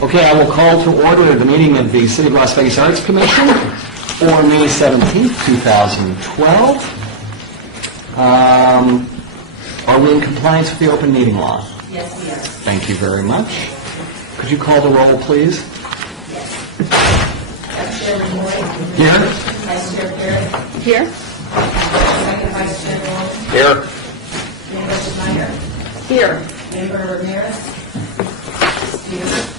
Okay, I will call to order the meeting of the City of Las Vegas Arts Commission for May 17th, 2012. Are we in compliance with the open meeting law? Yes, we are. Thank you very much. Could you call the roll, please? Vice Chairman Moore. Here. Vice Chair Parrott. Here. Second Vice Chair Moore. Here. Member Schneider. Here. Member Ramirez. Excuse.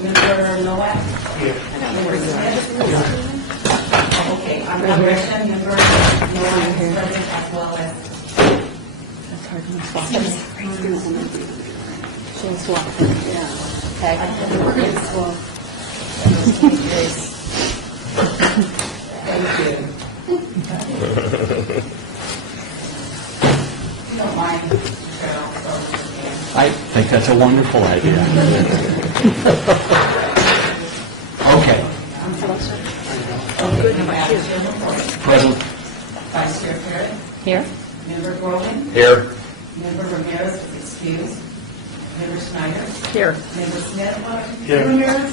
Member Nowak. Here. Member Smith. Okay, I'm Gresham. Member Nowak is present as well as. That's hard to swap. She'll swap. Yeah. Okay. Thank you. You don't mind, Cheryl, so I think that's a wonderful idea. Okay. Present. Vice Chair Parrott. Here. Member Grogan. Here. Member Ramirez is excused. Member Schneider. Here. Member Smith. Here. Ramirez.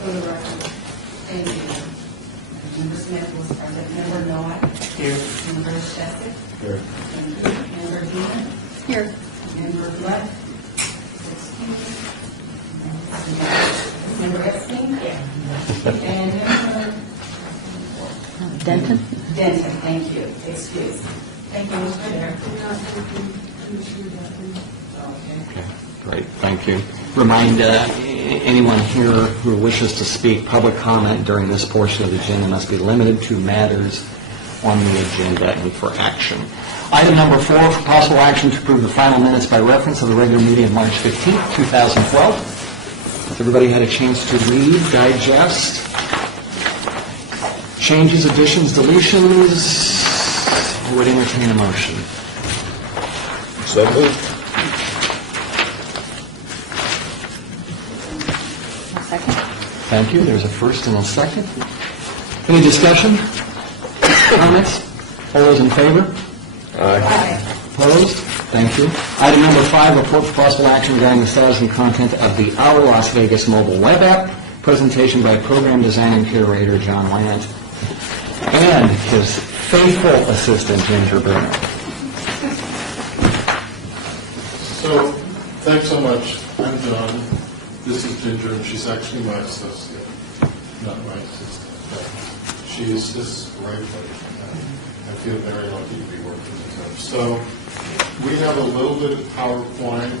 For the record. Thank you. Member Smith was present. Member Nowak. Here. Member Shestak. Here. Thank you. Member Dean. Here. Member Blood. Excused. Member Epstein. And Member Denton. Denton, thank you. Excuse. Thank you, Mr. Mayor. Okay, great, thank you. Remind anyone here who wishes to speak, public comment during this portion of the agenda must be limited to matters on the agenda and for action. Item number 4, for possible action to approve the final minutes by reference of the regular meeting of March 15th, 2012. Has everybody had a chance to read, digest? Changes, additions, deletions? I would entertain a motion. So moved. A second. Thank you. There's a first and a second. Any discussion? Comments? All those in favor? Aye. Opposed? Thank you. Item number 5, report for possible action regarding the status and content of the Our Las Vegas mobile web app. Presentation by program designer and curator John Lant and his faithful assistant Ginger Burner. So, thanks so much. I'm John. This is Ginger, and she's actually my associate, not my assistant. But she assists greatly. I feel very lucky to be working with her. So, we have a little bit of PowerPoint,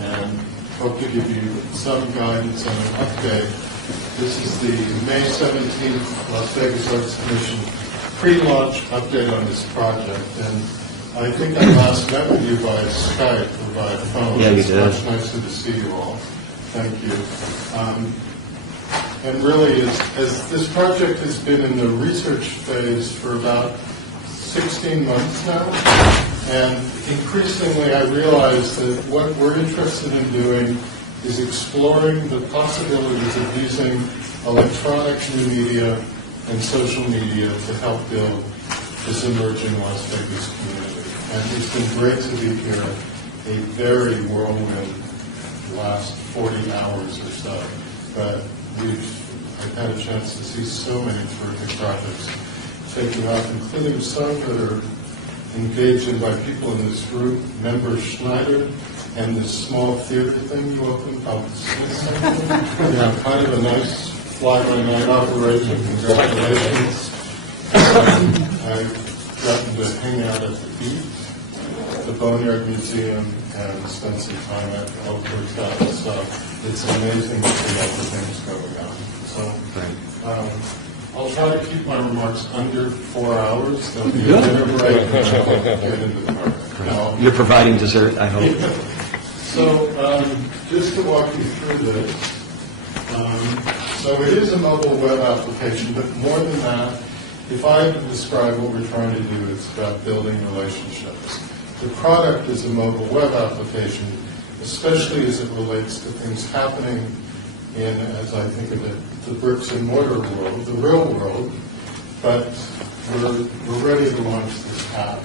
and hope to give you some guidance and an update. This is the May 17th Las Vegas Arts Commission pre-launch update on this project, and I think I last met with you by Skype or by phone. Yeah, you did. It's much nicer to see you all. Thank you. And really, as this project has been in the research phase for about 16 months now, and increasingly I realize that what we're interested in doing is exploring the possibilities of using electronic new media and social media to help build this emerging Las Vegas community. And it's been great to be here, a very whirlwind last 40 hours or so. But I've had a chance to see so many terrific projects taking off, including some that are engaged in by people in this group, Member Schneider, and this small theater thing you opened called the Smith Center. Yeah, kind of a nice fly-by-night operation. Congratulations. I've gotten to hang out at the beach, the Boneyard Museum, and spend some time at Oakwood Hotel. So it's amazing to see all the things going on. So I'll try to keep my remarks under 4 hours. There'll be a dinner break, and I'll get into the market. You're providing dessert, I hope. So, just to walk you through this, so it is a mobile web application, but more than that, if I had to describe what we're trying to do, it's about building relationships. The product is a mobile web application, especially as it relates to things happening in, as I think of it, the bricks and mortar world, the real world, but we're ready to launch this app.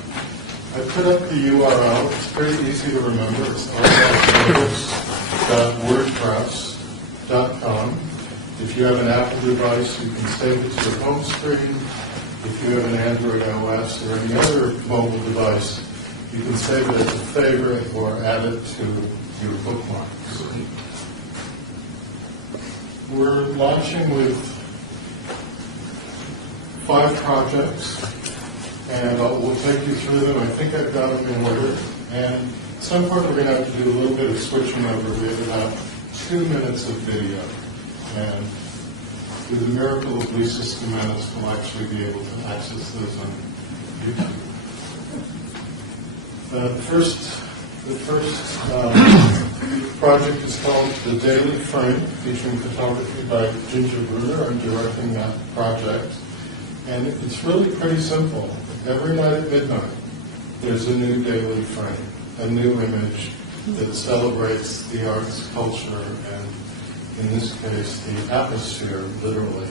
I put up the URL. It's pretty easy to remember. It's archives.wordpress.com. If you have an Apple device, you can save it to your home screen. If you have an Android OS or any other mobile device, you can save it as a favorite or add it to your bookmarks. We're launching with 5 projects, and we'll take you through them. I think I've got them in order. And at some point, we're going to have to do a little bit of switching over. We have about 2 minutes of video. And through the miracle of Lisa Skimenis, we'll actually be able to access those on YouTube. The first project is called The Daily Frame, featuring photography by Ginger Bruder. I'm directing that project. And it's really pretty simple. Every night at midnight, there's a new daily frame, a new image that celebrates the arts, culture, and in this case, the atmosphere, literally,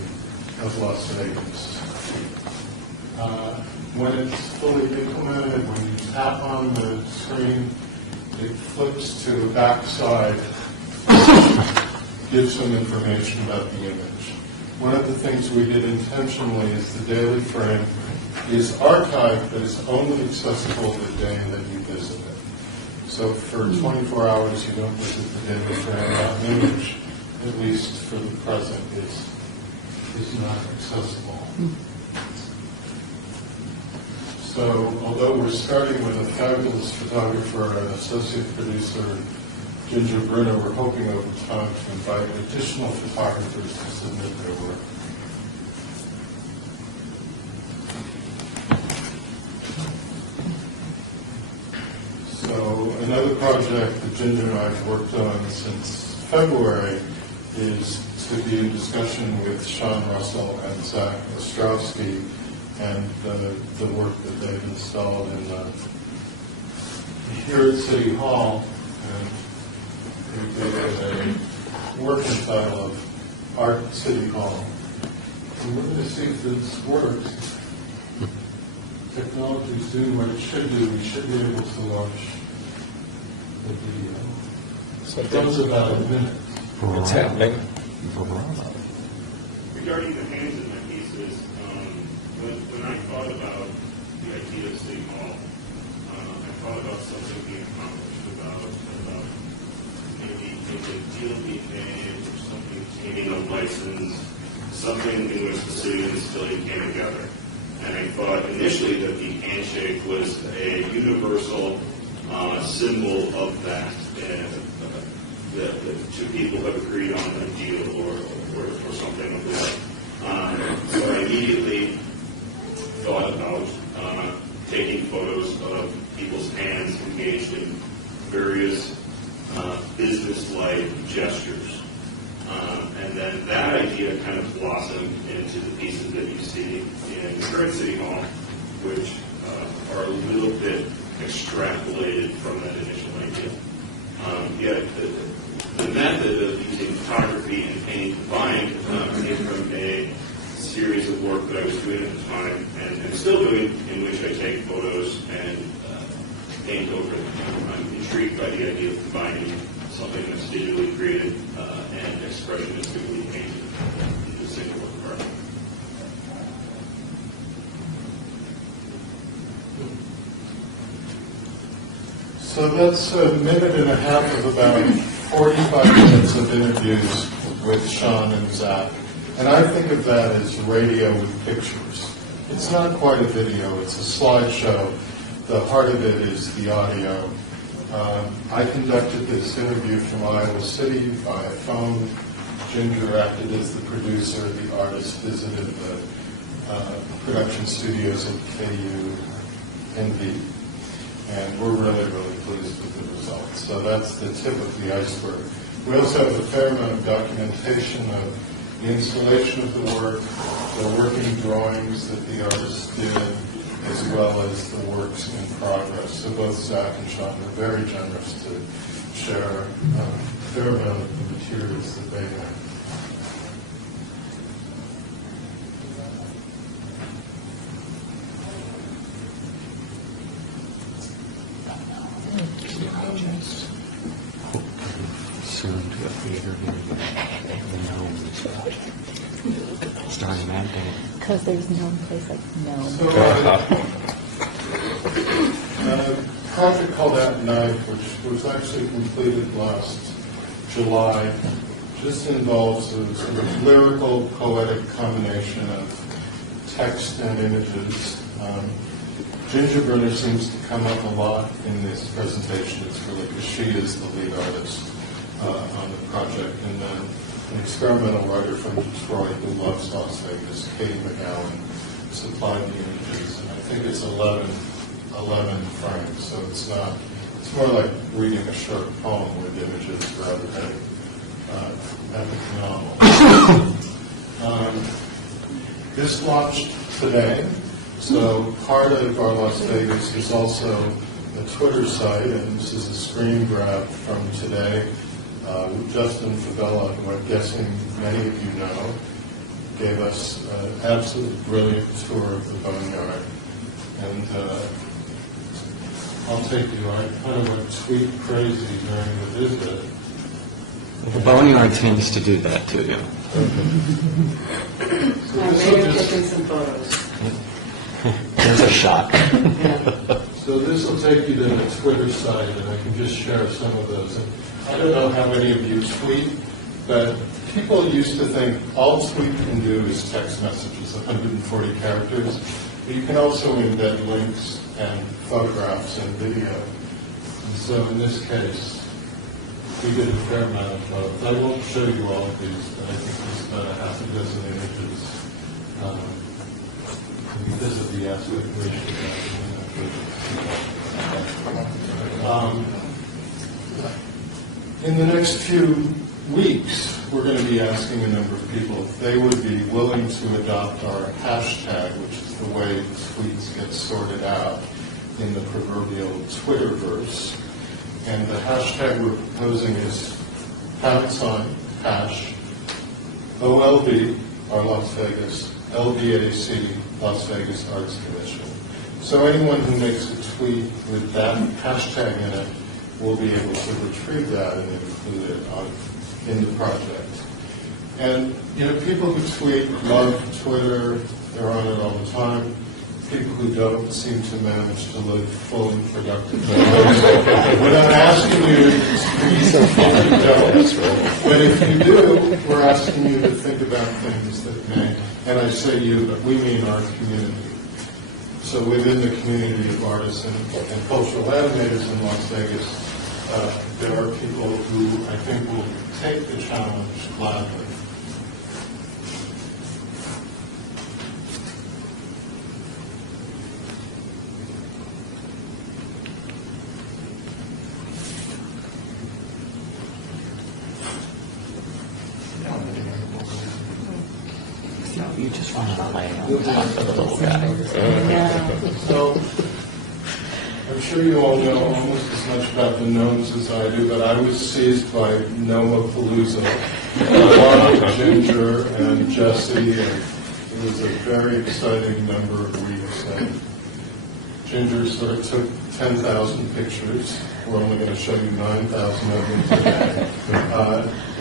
of Las Vegas. When it's fully implemented, when you tap on the screen, it flips to the back side, gives some information about the image. One of the things we did intentionally is the daily frame is archived, but it's only accessible the day that you visit it. So for 24 hours, you don't visit the daily frame. That image, at least for the present, is not accessible. So, although we're starting with a fabulous photographer and associate producer, Ginger Bruno, we're hoping over time to invite additional photographers to submit their work. So, another project that Ginger and I have worked on since February is to be in discussion with Sean Russell and Zach Ostrowski and the work that they've installed here at City Hall. And they have a working title of Art at City Hall. And we're going to see if this works. Technology is doing what it should do. We should be able to launch the video. So it goes about a minute. It's happening. Regarding the hands in my pieces, when I thought about the idea of City Hall, I thought about something being accomplished, about maybe a deal being made or something obtaining a license, something in which the city and the city came together. And I thought initially that the handshake was a universal symbol of that. That two people have agreed on a deal or something of that. So I immediately thought about taking photos of people's hands engaged in various business-like gestures. And then that idea kind of blossomed into the pieces that you see in the current City Hall, which are a little bit extrapolated from that initial idea. Yet the method of using photography and painting combined came from a series of work that I was doing at the time and still doing, in which I take photos and paint over them. I'm intrigued by the idea of combining something that's digitally created and expressionistically painted into a single work of art. So that's a minute and a half of about 45 minutes of interviews with Sean and Zach. And I think of that as radio with pictures. It's not quite a video, it's a slideshow. The heart of it is the audio. I conducted this interview from Iowa City by phone. Ginger acted as the producer. The artist visited the production studios at KU NV. And we're really, really pleased with the results. So that's the tip of the iceberg. We also have a fair amount of documentation of the installation of the work, the working drawings that the artists did, as well as the works in progress. So both Zach and Sean were very generous to share a fair amount of the materials that they had. projects. Soon to a theater near the Gnomes project. Starring that day. Because there's no place like no. So, a project called At Night, which was actually completed last July, just involves a sort of lyrical, poetic combination of text and images. Ginger Brunner seems to come up a lot in this presentation. It's really because she is the lead artist on the project, and then an experimental writer from Detroit who loves Las Vegas, Katie McGowan, supplied the images, and I think it's 11 frames, so it's more like reading a short poem with images rather than epic novel. This launched today, so part of our Las Vegas is also a Twitter site, and this is a screen grab from today. Justin Favela, who I'm guessing many of you know, gave us an absolutely brilliant tour of the Boneyard. And I'll take you, I kind of went tweet crazy during the visit. The Boneyard tends to do that to you. So I this may will have just- taken some photos. There's a shot. So this will take you to the Twitter site, and I can just share some of those. And I don't know how many of you tweet, but people used to think all tweet can do is text messages, 140 characters. But you can also embed links and photographs and video. And so in this case, we did a fair amount of both. I won't show you all of these, but I think there's about a half a dozen images. Because of the aspect ratio. In the next few weeks, we're going to be asking a number of people if they would be willing to adopt our hashtag, which is the way tweets get sorted out in the proverbial Twitterverse. And the hashtag we're proposing is #hash OLV, our Las Vegas, LVAC, Las Vegas Arts Commission. So anyone who makes a tweet with that hashtag in it will be able to retrieve that and include it in the project. And, people who tweet love Twitter, they're on it all the time. People who don't seem to manage to live full and productive lives. We're not asking you to tweet if you don't, but if you do, we're asking you to think about things that may, and I say you, but we mean our community. So within the community of artists and cultural animators in Las Vegas, there are people who I think will take the challenge gladly. You just want to lay on top of the little guy. Yeah. So, I'm sure you all know almost as much about the gnomes as I do, but I was seized by Gnome-a-Palooza along with Ginger and Jesse, and it was a very exciting number of weeks. And Ginger sort of took 10,000 pictures. We're only going to show you 9,000 of them today.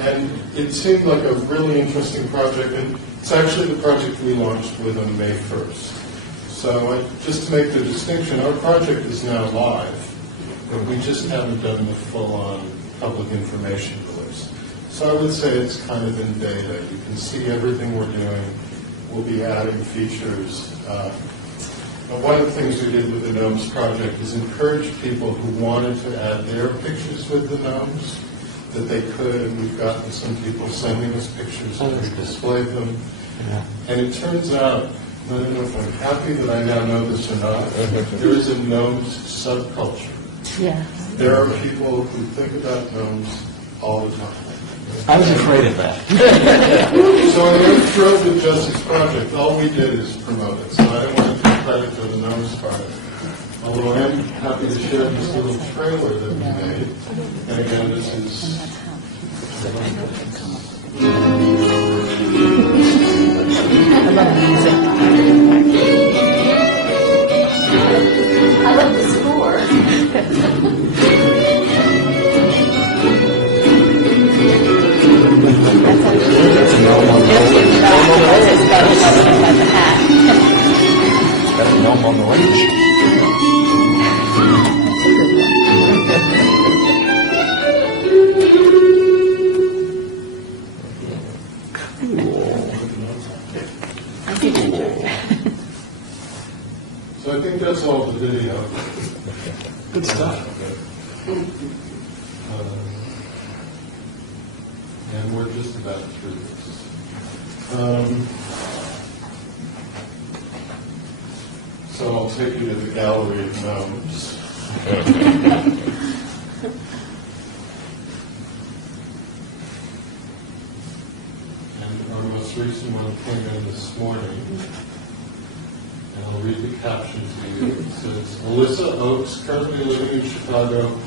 And it seemed like a really interesting project, and it's actually the project we launched with on May 1st. So just to make the distinction, our project is now live, but we just haven't done the full-on public information release. So I would say it's kind of in beta. You can see everything we're doing. We'll be adding features. One of the things we did with the Gnomes project is encourage people who wanted to add their pictures with the Gnomes, that they could, and we've gotten some people sending us pictures and we displayed them. Yeah. And it turns out, I don't know if I'm happy that I now know this or not, there is a Gnomes subculture. Yeah. There are people who think about Gnomes all the time. I was afraid of that. So I'm very thrilled with Jesse's project. All we did is promote it, so I don't want to take credit for the Gnomes part. Although I am happy to share this little trailer that we made. And again, this is I love music. I love the score. And we're just about through this. So I'll take you to the gallery of gnomes. And our most recent one came in this morning. And I'll read the caption to you. It says, Melissa Oakes, currently living in Chicago,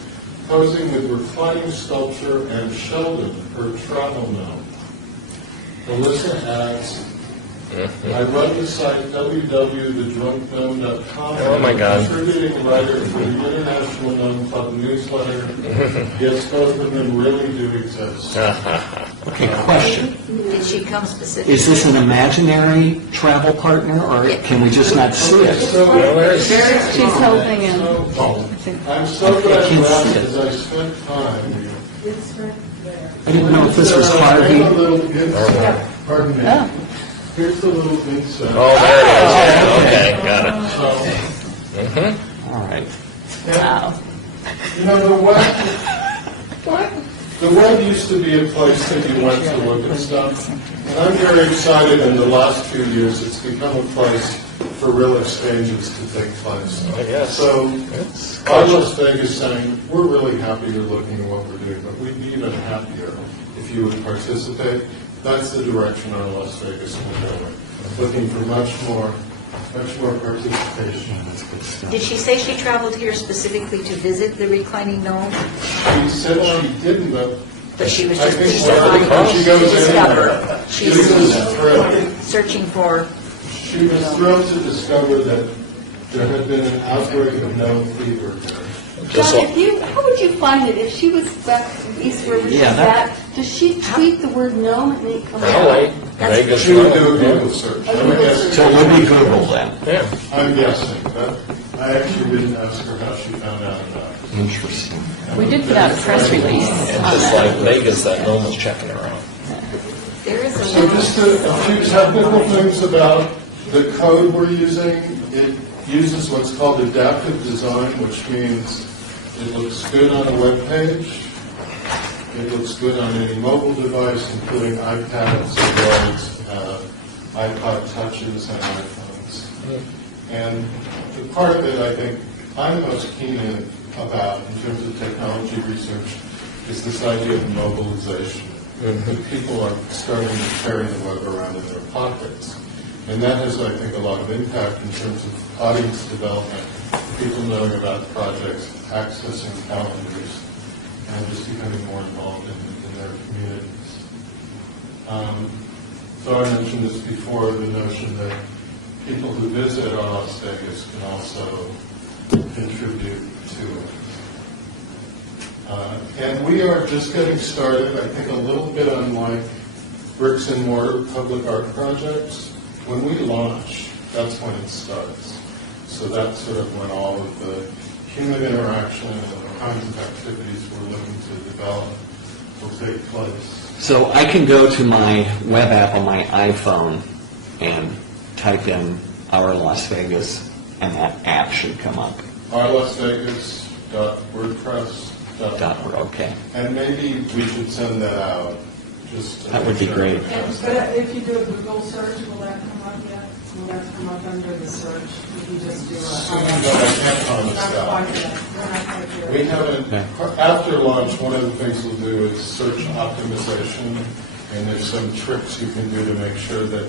posing with reclining sculpture, and Sheldon, her travel gnome. Melissa adds, I run the site www.thedrunkgnome.com. Oh, my God. Contributing writer for the International Gnome Club newsletter. Yes, both of them really do exist. Okay, question. Did she come specifically? Is this an imaginary travel partner, or can we just not see it? So, She's helping him. I'm so glad I you can't see asked, it. because I spent time. It's right there. I didn't know if this was I have a Harvey. little insight. Pardon me. Oh. Here's the little insight. Oh, there it is. Okay, got it. So, All right. Wow. you know, the web used to be a place that you went to look at stuff. And I'm very excited in the last few years it's become a place for real exchanges to take place. I guess. So, our Las Vegas saying, we're really happy you're looking at what we're doing, but we'd be even happier if you would participate. That's the direction our Las Vegas will go in. Looking for much more participation. Did she say she traveled here specifically to visit the reclining gnome? She said she didn't, But she was I just think discovering, when she goes anywhere, she she was thrilled. searching for, She was thrilled to discover that there had been an outbreak of gnome fever there. Just John, like- how would you find it? If she was back east where she's Yeah, that- at, does she tweet the word gnome and it comes Probably. out? Vegas. She would do a Google search. I'm guessing. So it would be Google then. Yeah. I'm guessing, but I actually didn't ask her how she found out about it. Interesting. We did put out a press release And on just that. like Vegas, that gnome was checking her out. there is a So just a few technical things about the code we're using. It uses what's called adaptive design, which means it looks good on a web page. It looks good on any mobile device, including iPads, Androids, iPod Touches, and iPhones. And the part of it I think I'm most keen about in terms of technology research is this idea of mobilization. That people are starting to carry the web around in their pockets. And that has, I think, a lot of impact in terms of audience development, people knowing about projects, accessing calendars, and just becoming more involved in their communities. So I mentioned this before, the notion that people who visit our Las Vegas can also contribute to it. And we are just getting started, I think a little bit unlike bricks and mortar public art projects. When we launch, that's when it starts. So that's sort of when all of the human interaction and the kinds of activities we're looking to develop will take place. So I can go to my web app on my iPhone and type in Our Las Vegas, and that app should come up. ourlasvegas.wordpress.com. Okay. And maybe we should send that out. Just to That would be make great. sure. But if you do a Google search, will that come up yet? Will that come up under the search? If you just do a... But I can't promise Not that. quite yet. We're not quite there. We haven't, after launch, one of the things we'll do is search optimization, and there's some tricks you can do to make sure that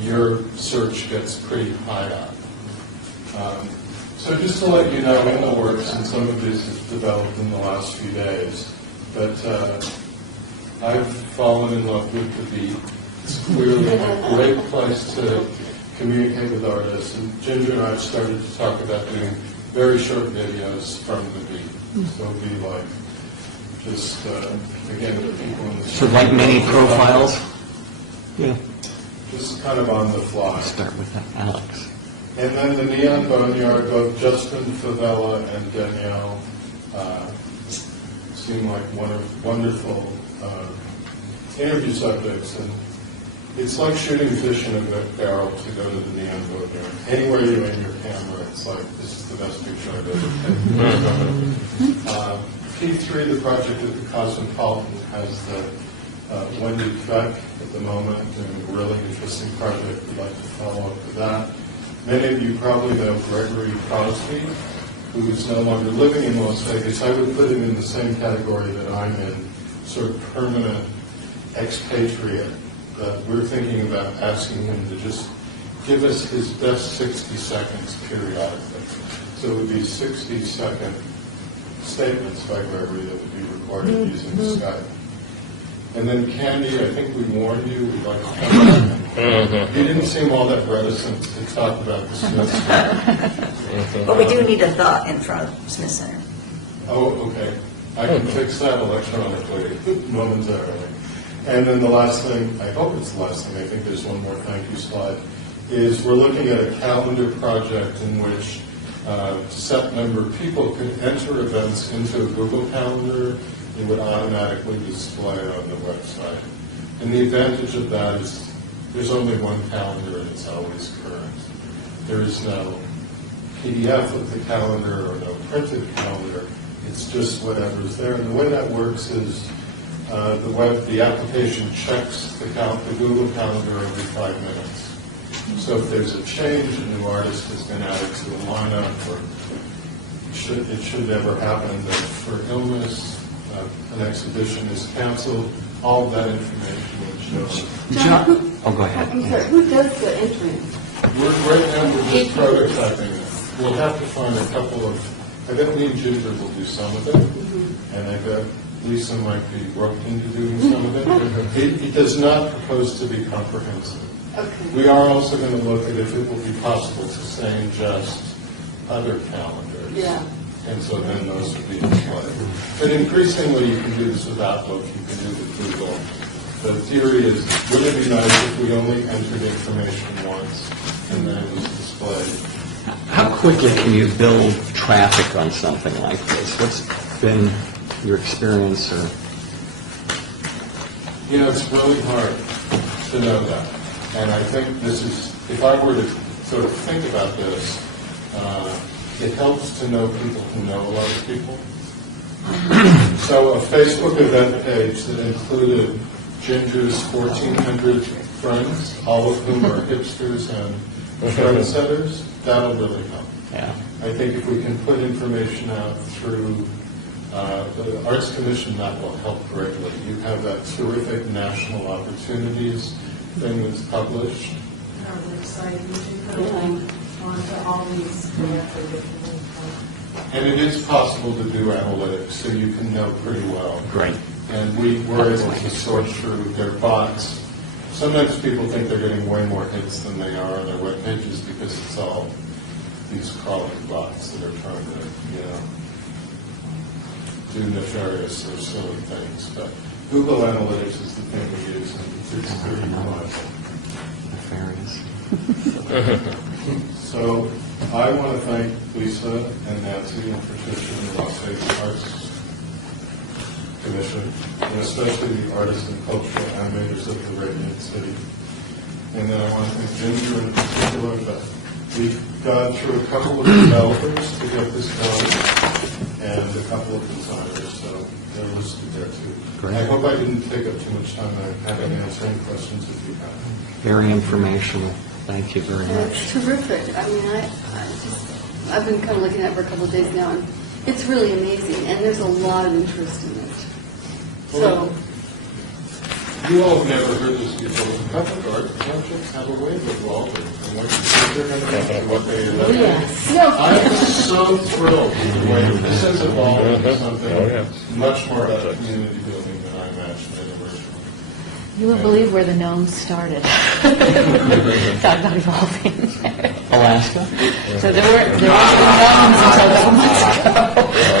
your search gets pretty high up. So just to let you know, in the works, and some of this is developed in the last few days, but I've fallen in love with the beat. It's clearly a great place to communicate with artists, and Ginger and I have started to talk about doing very short videos from the beat. So it'll be like, just, again, the people in the... Sort of like mini profiles? Yeah. Just kind of on the fly. Start with Alex. And then the Neon Boneyard, both Justin Favela and Danielle seem like wonderful interview subjects. And it's like shooting fish in a barrel to go to the Neon Boneyard. Anywhere you aim your camera, it's like, this is the best picture I've ever taken. P3, the project at the Cosmopolitan, has the Wendy Beck at the moment, and a really interesting project. We'd like to follow up with that. Many of you probably know Gregory Crosby, who is no longer living in Las Vegas. I would put him in the same category that I'm in, sort of permanent expatriate, that we're thinking about asking him to just give us his best 60 seconds periodically. So it would be 60-second statements by Gregory that would be recorded using Skype. And then Candy, I think we warned you, we'd like to come back. He didn't seem all that reticent to talk about the Smith Center. But we do need a thought in front of Smith Center. Oh, okay. I can fix that electronically momentarily. And then the last thing, I hope it's the last thing, I think there's one more thank you slide, is we're looking at a calendar project in which a set number of people could enter events into a Google Calendar. It would automatically display on the website. And the advantage of that is there's only one calendar and it's always current. There is no PDF of the calendar or no printed calendar. It's just whatever's there. And the way that works is the application checks the Google Calendar every 5 minutes. So if there's a change, a new artist has been added to the lineup, or it should never happen that for illness, an exhibition is canceled, all of that information would show. John, Oh, go ahead. I'm sorry, who does the entering? Right now, we're just prototyping it. We'll have to find a couple of, I bet me and Ginger will do some of it, and I bet Lisa might be roped into doing some of it. It does not propose to be comprehensive. Okay. We are also going to look at if it will be possible to say ingest other calendars. Yeah. And so then those would be displayed. But increasingly, you can do this with Outlook, you can do it with Google. The theory is, wouldn't it be nice if we only entered information once and then it was displayed? How quickly can you build traffic on something like this? What's been your experience? Or It's really hard to know that. And I think this is, if I were to sort of think about this, it helps to know people who know a lot of people. So a Facebook event page that included Ginger's 1,400 friends, all of whom are hipsters and trendsetters, that'll really help. yeah. I think if we can put information out through the Arts Commission, that will help greatly. You have that terrific national opportunities thing that's published. Our website, you can put a link onto all these. And it is possible to do analytics, so you can know pretty well. Great. And we were able to sort through their bots. Sometimes people think they're getting way more hits than they are on their web pages because it's all these crawling bots that are trying to, do nefarious or silly things. But Google Analytics is the thing we use, and it's pretty reliable. Nefarious. So I want to thank Lisa and Nancy and Patricia and the Las Vegas Arts Commission, and especially the artists and cultural animators of the Radiant City. And then I want to thank Ginger in particular, but we've gone through a couple of developers to get this done, and a couple of designers, so they're listed there too. Great. I hope I didn't take up too much time. I'm happy to answer any questions if you have. Very informational. Thank you very much. It's terrific. I mean, I've been kind of looking at it for a couple of days now, and it's really amazing, and there's a lot of interest in it. So, You all have never heard this before. Public art projects have a way of evolving, and what you think they're going to be to what they end up being. I'm so thrilled with the way this has evolved into something much more about community building than I imagined it originally. You wouldn't believe where the gnomes started. Talk about evolving. Alaska? So there were no gnomes until a couple months ago.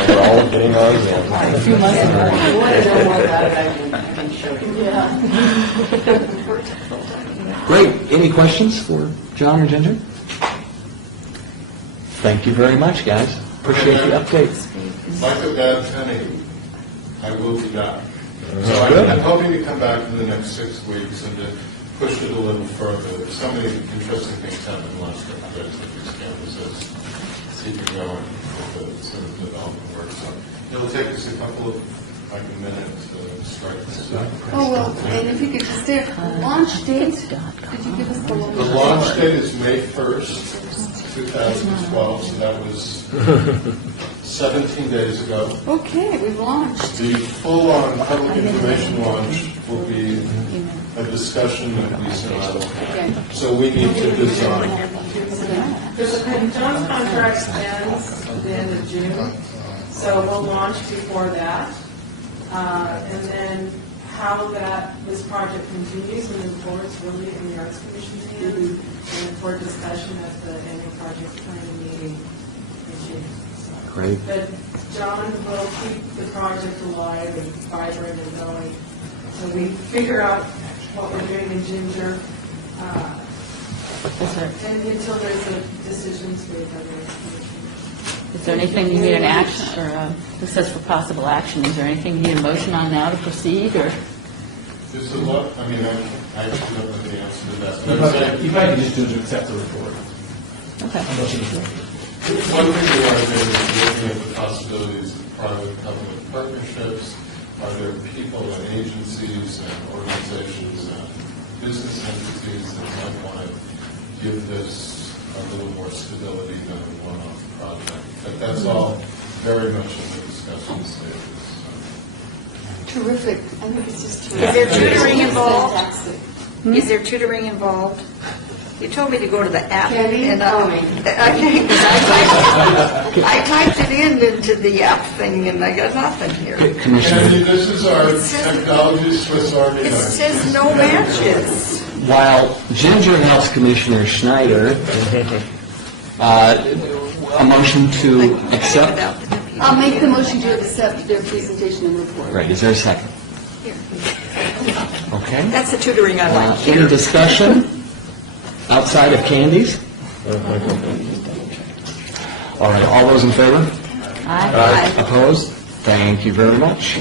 We're all getting on there. A few months ago. You want to know more about it, I can show you. Great. Any questions for John or Ginger? Thank you very much, guys. Appreciate the updates. Like a bad penny, I will be back. So I'm hoping to come back in the next 6 weeks and to push it a little further. There's so many interesting things happened in the last couple of days with these campuses. Keep it going with the sort of development work. So It'll take us a couple of, like a minute to start this up. Oh, well, and if you could just say, launch date, could you give us the The launch date is May 1st, 2012, so that was 17 days ago. Okay, we've launched. The full-on public information launch will be a discussion at least level. Okay. So we need to design. Because John's contract ends at the end of June, so we'll launch before that. And then how this project continues and moves forward is really in the Arts Commission's hands and for discussion at the annual project planning meeting in June. So. Great. But John will keep the project alive and vibrant and going. So we figure out what we're doing in Ginger. And until there's a decisions made by the commission. Is there anything you need an action, or this says for possible action, is there anything you need a motion on now to proceed, or? There's a lot, I mean, I actually don't know the answer to that. But I'm saying, You might just do to accept the report. Okay. one thing we want to do is looking at the possibilities of private-public partnerships. Are there people and agencies and organizations and business entities that might want to give this a little more stability than a one-off project? But that's all very much in the discussion stages. Terrific. I think it's just Is terrific. there tutoring involved? Fantastic. Is there tutoring involved? You told me to go to the app, Candy? and Oh. I typed it into the app thing, and I got nothing here. Commissioner, Andy, this is our technology Swiss Army It knife. says no matches. while Ginger helps Commissioner Schneider, a motion to accept. I'll make the motion to accept their presentation and report. Great, is there a second? Okay. That's the tutoring I like Any here. discussion outside of candies? All right, all those in favor? Aye. Opposed? Thank you very much.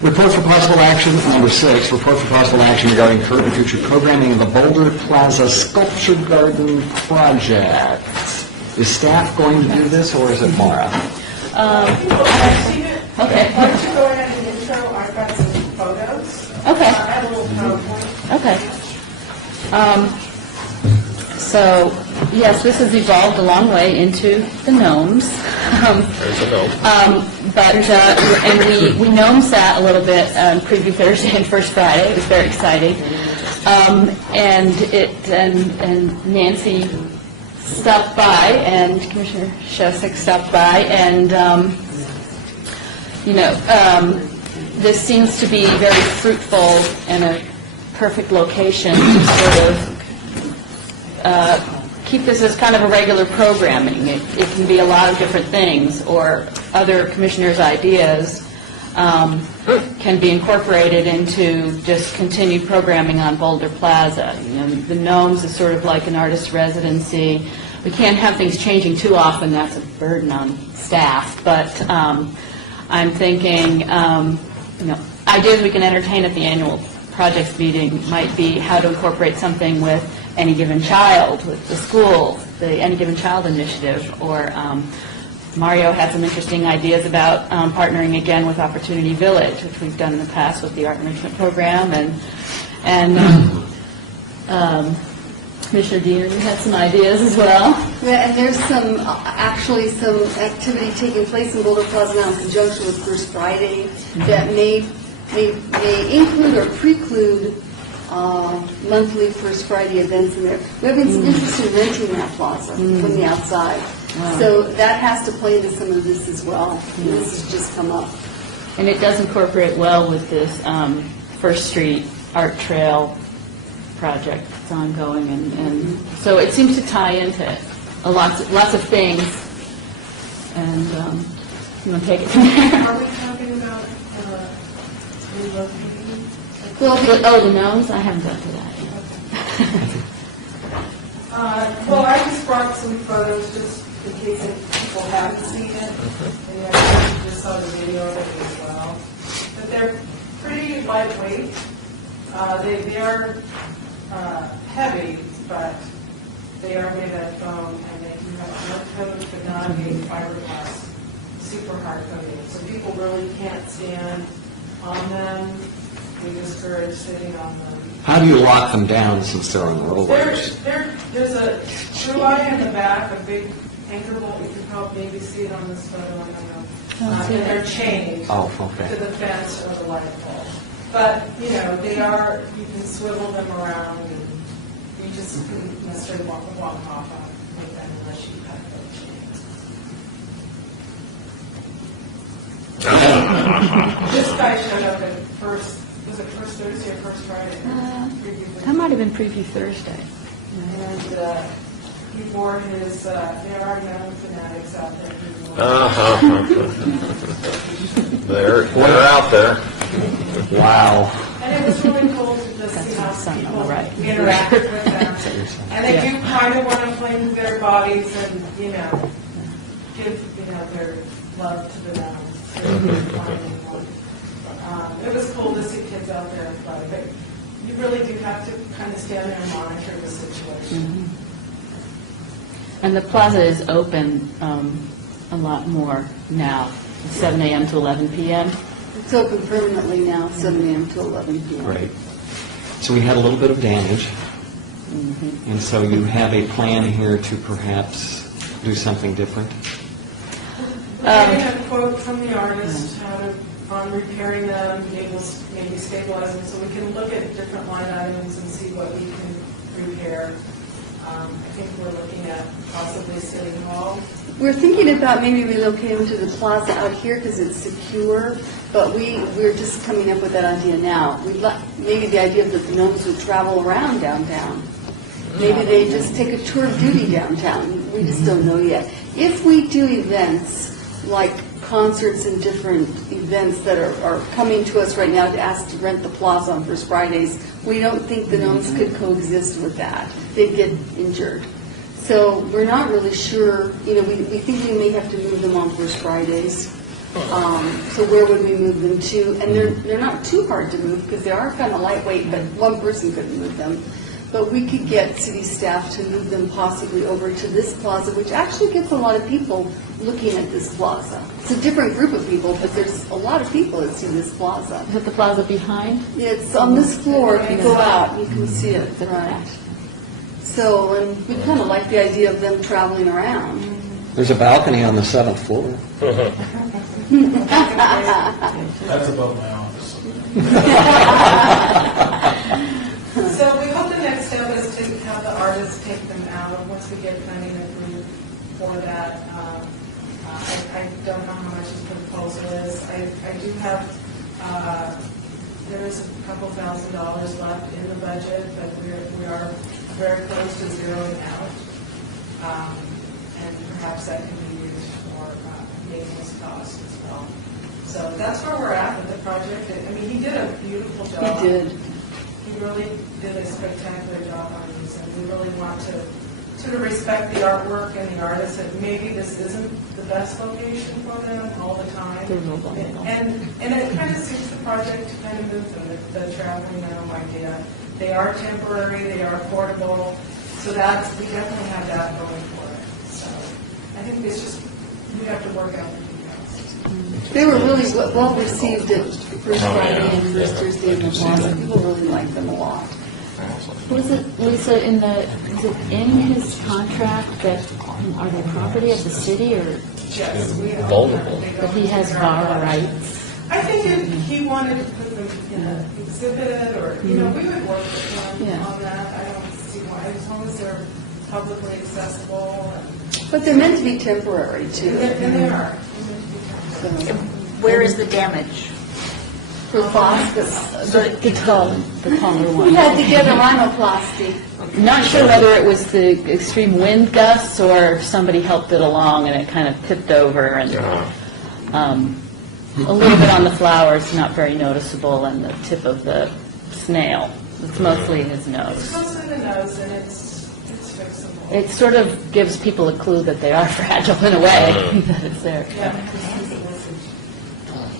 Report for possible action, number 6, report for possible action regarding current and future programming of the Boulder Plaza Sculpture Garden project. Is staff going to do this, or is it Mara? Okay. Why don't you go ahead and intro, I've got some photos. Okay. I have a little PowerPoint. Okay. So, yes, this has evolved a long way into the gnomes. There's a note. But, and we gnome sat a little bit on Preview Thursday and First Friday. It was very exciting. And Nancy stopped by, and Commissioner Shostak stopped by, and, this seems to be very fruitful and a perfect location to sort of keep this as kind of a regular programming. It can be a lot of different things, or other commissioners' ideas can be incorporated into just continued programming on Boulder Plaza. The Gnomes is sort of like an artist residency. We can't have things changing too often. That's a burden on staff. But I'm thinking, ideas we can entertain at the annual projects meeting might be how to incorporate something with Any Given Child, with the school, the Any Given Child initiative, or Mario had some interesting ideas about partnering again with Opportunity Village, which we've done in the past with the art enrichment program, and Commissioner Diener, you had some ideas as well. Yeah, and there's some activity taking place in Boulder Plaza now in conjunction with First Friday that may include or preclude monthly First Friday events in there. We're having some interest in renting that plaza from the outside. Wow. So that has to play into some of this as well. And this has just come up. And it does incorporate well with this First Street Art Trail project that's ongoing, and so it seems to tie into lots of things. And you want to take it from there? Are we talking about relocating? Well, The gnomes? I haven't got to that yet. Well, I just brought some photos just in case people haven't seen it. And I just saw the video of it as well. But they're pretty lightweight. They are heavy, but they are made of foam, and they can have wood coat but not a fiberglass super hard moving. So people really can't stand on them. We discourage sitting on them. How do you lock them down since they're on rollers? There's a screw eye in the back, a big anchor bolt. You can probably maybe see it on this photo. I don't know. And they're chained Oh, to okay. the fence or the light pole. But, you know, they are, you can swivel them around, and you just couldn't necessarily walk off with them unless you cut those chains. This guy showed up at was it first Thursday or first Friday? Preview Thursday. That might have been Preview Thursday. And he wore his, there are young fanatics out there who wore They're out there. Wow. And it was really cool to just see how son on the people right. interact with them. And they do kind of want to clean their bodies and, give, their love to the nuns. It was cool to see kids out there and play, but you really do have to kind of stand there and monitor the situation. And the plaza is open a lot more now, 7 a.m. to 11 p.m. It's open permanently now, 7 a.m. to 11 p.m. Great. So we had a little bit of damage, and so you have a plan here to perhaps do something different? We're getting a quote from the artist on repairing them, maybe stabilize them, so we can look at different line items and see what we can repair. I think we're looking at possibly City Hall. We're thinking about maybe relocating to the plaza out here because it's secure, but we're just coming up with that idea now. Maybe the idea that the gnomes would travel around downtown. Maybe they just take a tour of duty downtown. We just don't know yet. If we do events like concerts and different events that are coming to us right now to ask to rent the plaza on First Fridays, we don't think the gnomes could coexist with that. They'd get injured. So we're not really sure, we think we may have to move them on First Fridays. So where would we move them to? And they're not too hard to move because they are kind of lightweight, but one person couldn't move them. But we could get city staff to move them possibly over to this plaza, which actually gets a lot of people looking at this plaza. It's a different group of people, but there's a lot of people that see this plaza. Is it the plaza behind? It's on this floor. If you go out, you can see it. Right. So, and we kind of like the idea of them traveling around. There's a balcony on the 7th floor. That's above my office. So we hope the next step is to have the artists take them out once we get funding approved for that. I don't know how much the proposal is. I do have, there is a couple $1,000s left in the budget, but we are very close to zeroing out. And perhaps that can be used for maintenance costs as well. So that's where we're at with the project. I mean, he did a beautiful job. He did. He really did a spectacular job on these, and we really want to sort of respect the artwork and the artists, and maybe this isn't the best location for them all the time. And it kind of suits the project to kind of move them, the traveling gnome idea. They are temporary, they are portable, so we definitely have that going for it. So I think it's just, we have to work out the details. They were really well received at First Friday and First Thursday in the plaza. People really liked them a lot. Was it, Lisa, is it in his contract that are they property of the city or Yes, we are. Vulnerable. that he has VAR rights? I think if he wanted to put them in an exhibit, or, we would work with him Yeah. on that. I don't see why, as long as they're publicly accessible, But they're meant to be temporary, and too. they are. So, Where is the damage? for plastic. The taller We one. had to get a rhinoplasty. Not sure whether it was the extreme wind gusts or somebody helped it along and it kind of tipped over and a little bit on the flowers, not very noticeable, and the tip of the snail. It's mostly his It's nose. mostly the nose, and it's fixable. It sort of gives people a clue that they are fragile in a way, that it's there. Yeah.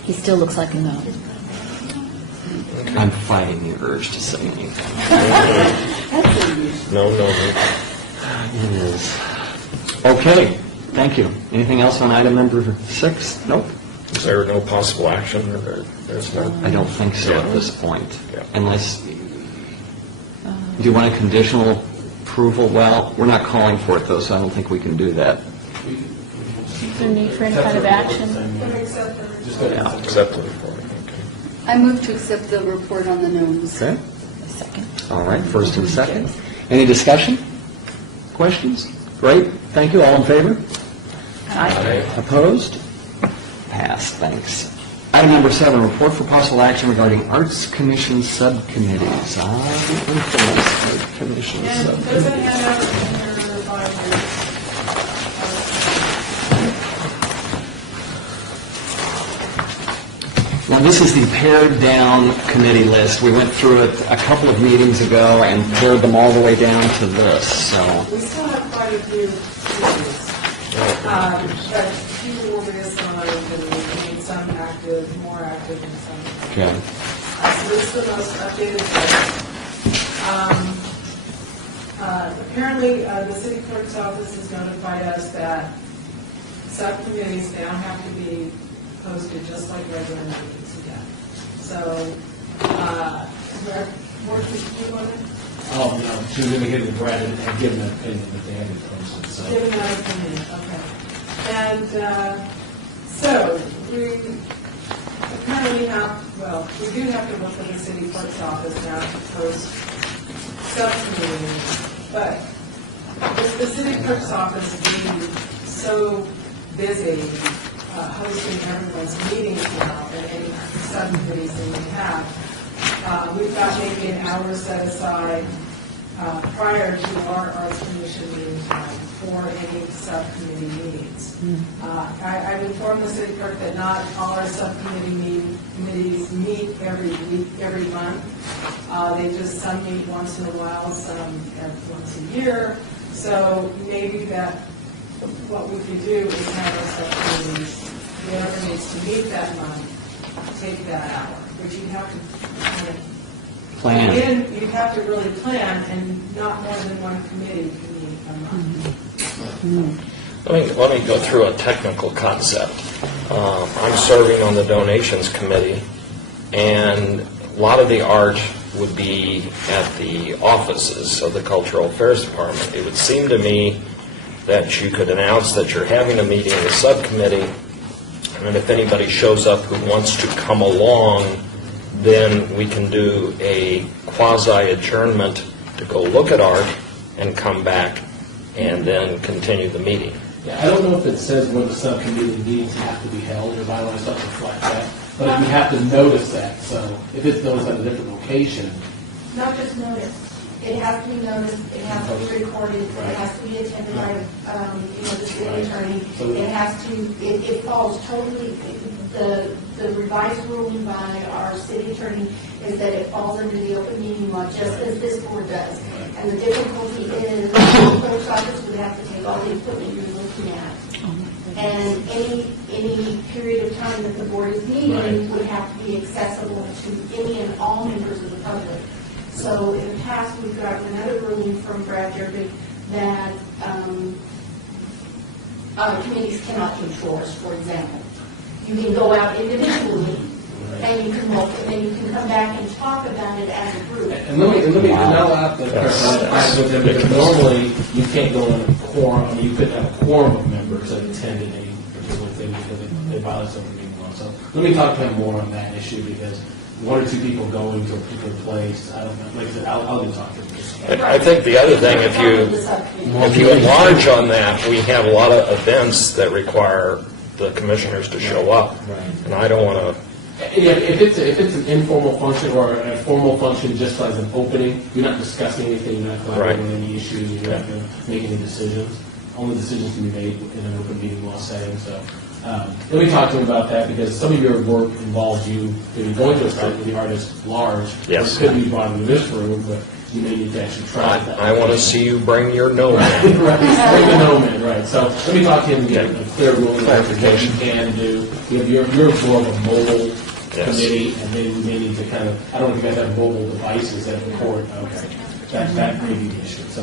He still looks like a gnome. I'm fighting the urge to say anything. No. It is. Okay, thank you. Anything else on item number 6? Nope. Is there no possible action, or there's no? I don't think so at this point, Yeah. unless, do you want a conditional approval? Well, we're not calling for it, though, so I don't think we can do that. Is there a need for any kind of action? Accept the report, okay. I move to accept the report on the gnomes. Okay? Second. All right, first and second. Any discussion? Questions? Great, thank you. All in favor? Aye. Opposed? Passed, thanks. Item number 7, report for possible action regarding Arts Commission subcommittees. The infamous Art Commission And there's a subcommittee. handout in your advisory. Well, this is the pared down committee list. We went through it a couple of meetings ago and pared them all the way down to this, so. We still have quite a few committees. But few were reassigned and we made some active, more active than some. Okay. So this is the most updated list. Apparently, the city clerk's office has notified us that subcommittees now have to be posted just like regular meetings again. So, more to you on it? Oh, no, she was indicating to Brad and give an opinion that they had it posted, so. Give another opinion, okay. And so, we apparently have, well, we do have to look at the city clerk's office now to post subcommittee meetings. But with the city clerk's office being so busy hosting everyone's meetings now and any subcommittees that we have, we've got maybe an hour set aside prior to our Arts Commission meeting time for any subcommittee meetings. I've informed the city clerk that not all our subcommittee committees meet every week, every month. They just, some meet once in a while, some once a year. So maybe that, what we could do is have our subcommittees, whoever needs to meet that month, take that hour, which you have to kind of Plan. again, you have to really plan, and not more than one committee can meet a month. Let me go through a technical concept. I'm serving on the donations committee, and a lot of the art would be at the offices of the Cultural Affairs Department. It would seem to me that you could announce that you're having a meeting in the subcommittee, and if anybody shows up who wants to come along, then we can do a quasi-adjournment to go look at art and come back and then continue the meeting. Yeah, I don't know if it says where the subcommittee meetings have to be held, your bylaws don't reflect that, but you have to notice that, so if it's noticed at a different location. Not just noticed. It has to be noticed, it has to be recorded, it has to be attended by, the city attorney. It has to, it falls totally, the revised ruling by our city attorney is that it falls under the open meeting law, just as this board does. And the difficulty is, the clerk's office would have to take all the equipment you're looking at. And any period of time that the board is meeting would have to be accessible to any and all members of the public. So in the past, we've gotten another ruling from Brad Jervik that committees cannot do chores, for example. You can go out individually, and you can look, and then you can come back and talk about it as a group. And let me, and I'll have to clarify with them, because normally you can't go in a quorum, I mean, you couldn't have a quorum of members that attended any particular thing because they violate something being law. So let me talk to him more on that issue, because one or two people going to a particular place, I don't know, like I said, I'll go talk to him. I think the other thing, if you enlarge on that, we have a lot of events that require the commissioners to show up, and I don't want to. Yeah, if it's an informal function or a formal function just as an opening, you're not discussing anything, you're not collaborating on any issues, you're not going to make any decisions. Only decisions can be made in an open meeting law setting. So let me talk to him about that, because some of your work involves you maybe going to a site with the artist large. Yes. Or it could be brought into this room, but you may need to actually try that. I want to see you bring your gnome in. Right, bring the gnome in, right. So let me talk to him and get a clear rule of what you can do. You're more of a mobile committee, and then we may need to kind of, I don't know if you guys have mobile devices that record. Okay. That may be the issue, so.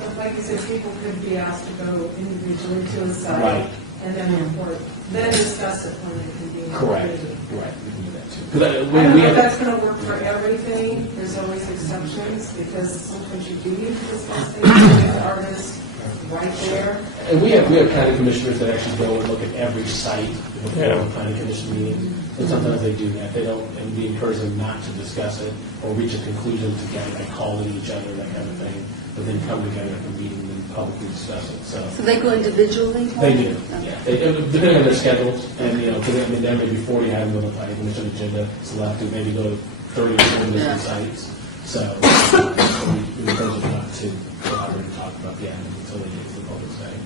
The like you said, people could be asked to go individually to a site Right. and then report, then discuss it when they convene. Correct, right, we can do that too. 'Cause I we don't know if have- that's going to work for everything. There's always exceptions because sometimes you do need to discuss things with the artist right there. And we have county commissioners that actually go and look at every site before Yeah. a planning commission meeting. And sometimes they do that. They don't, and we encourage them not to discuss it or reach a conclusion together by calling each other, that kind of thing, but then come together at the meeting and publicly discuss it, so. So they go individually? They do, yeah. Depending on their schedules, and, you know, because, I mean, there may be 40 items on the planning commission agenda, so they'll have to maybe go to 30 or 40 different sites. So we encourage them not to go out and talk about the items until they get to the public setting.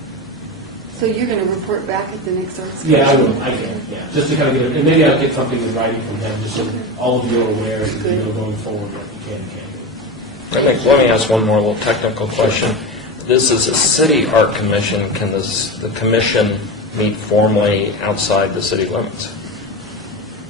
So you're going to report back at the next arts? Yeah, I will, I can, yeah, just to kind of get it, and maybe I'll get something in writing from them, just so all of you are aware, and you know, going forward, what you can and can't do. Let me ask one more little technical question. This is a city art commission. Can the commission meet formally outside the city limits?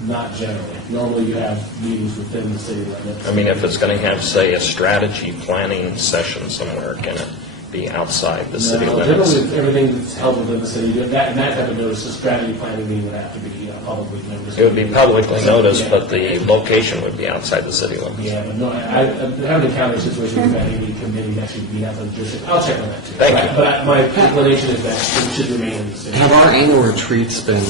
Not generally. Normally, you have meetings within the city limits. I mean, if it's going to have, say, a strategy planning session somewhere, can it be outside the city No, limits? generally, everything that's held within the city, that type of notice, the strategy planning meeting would have to be publicly noticed. It would be publicly noticed, but the location would be outside the city limits. Yeah, but no, I haven't encountered a situation where any committee actually be out of jurisdiction. I'll check on that too. Thank you. But my inclination is that it should remain in the city. Have our annual retreats been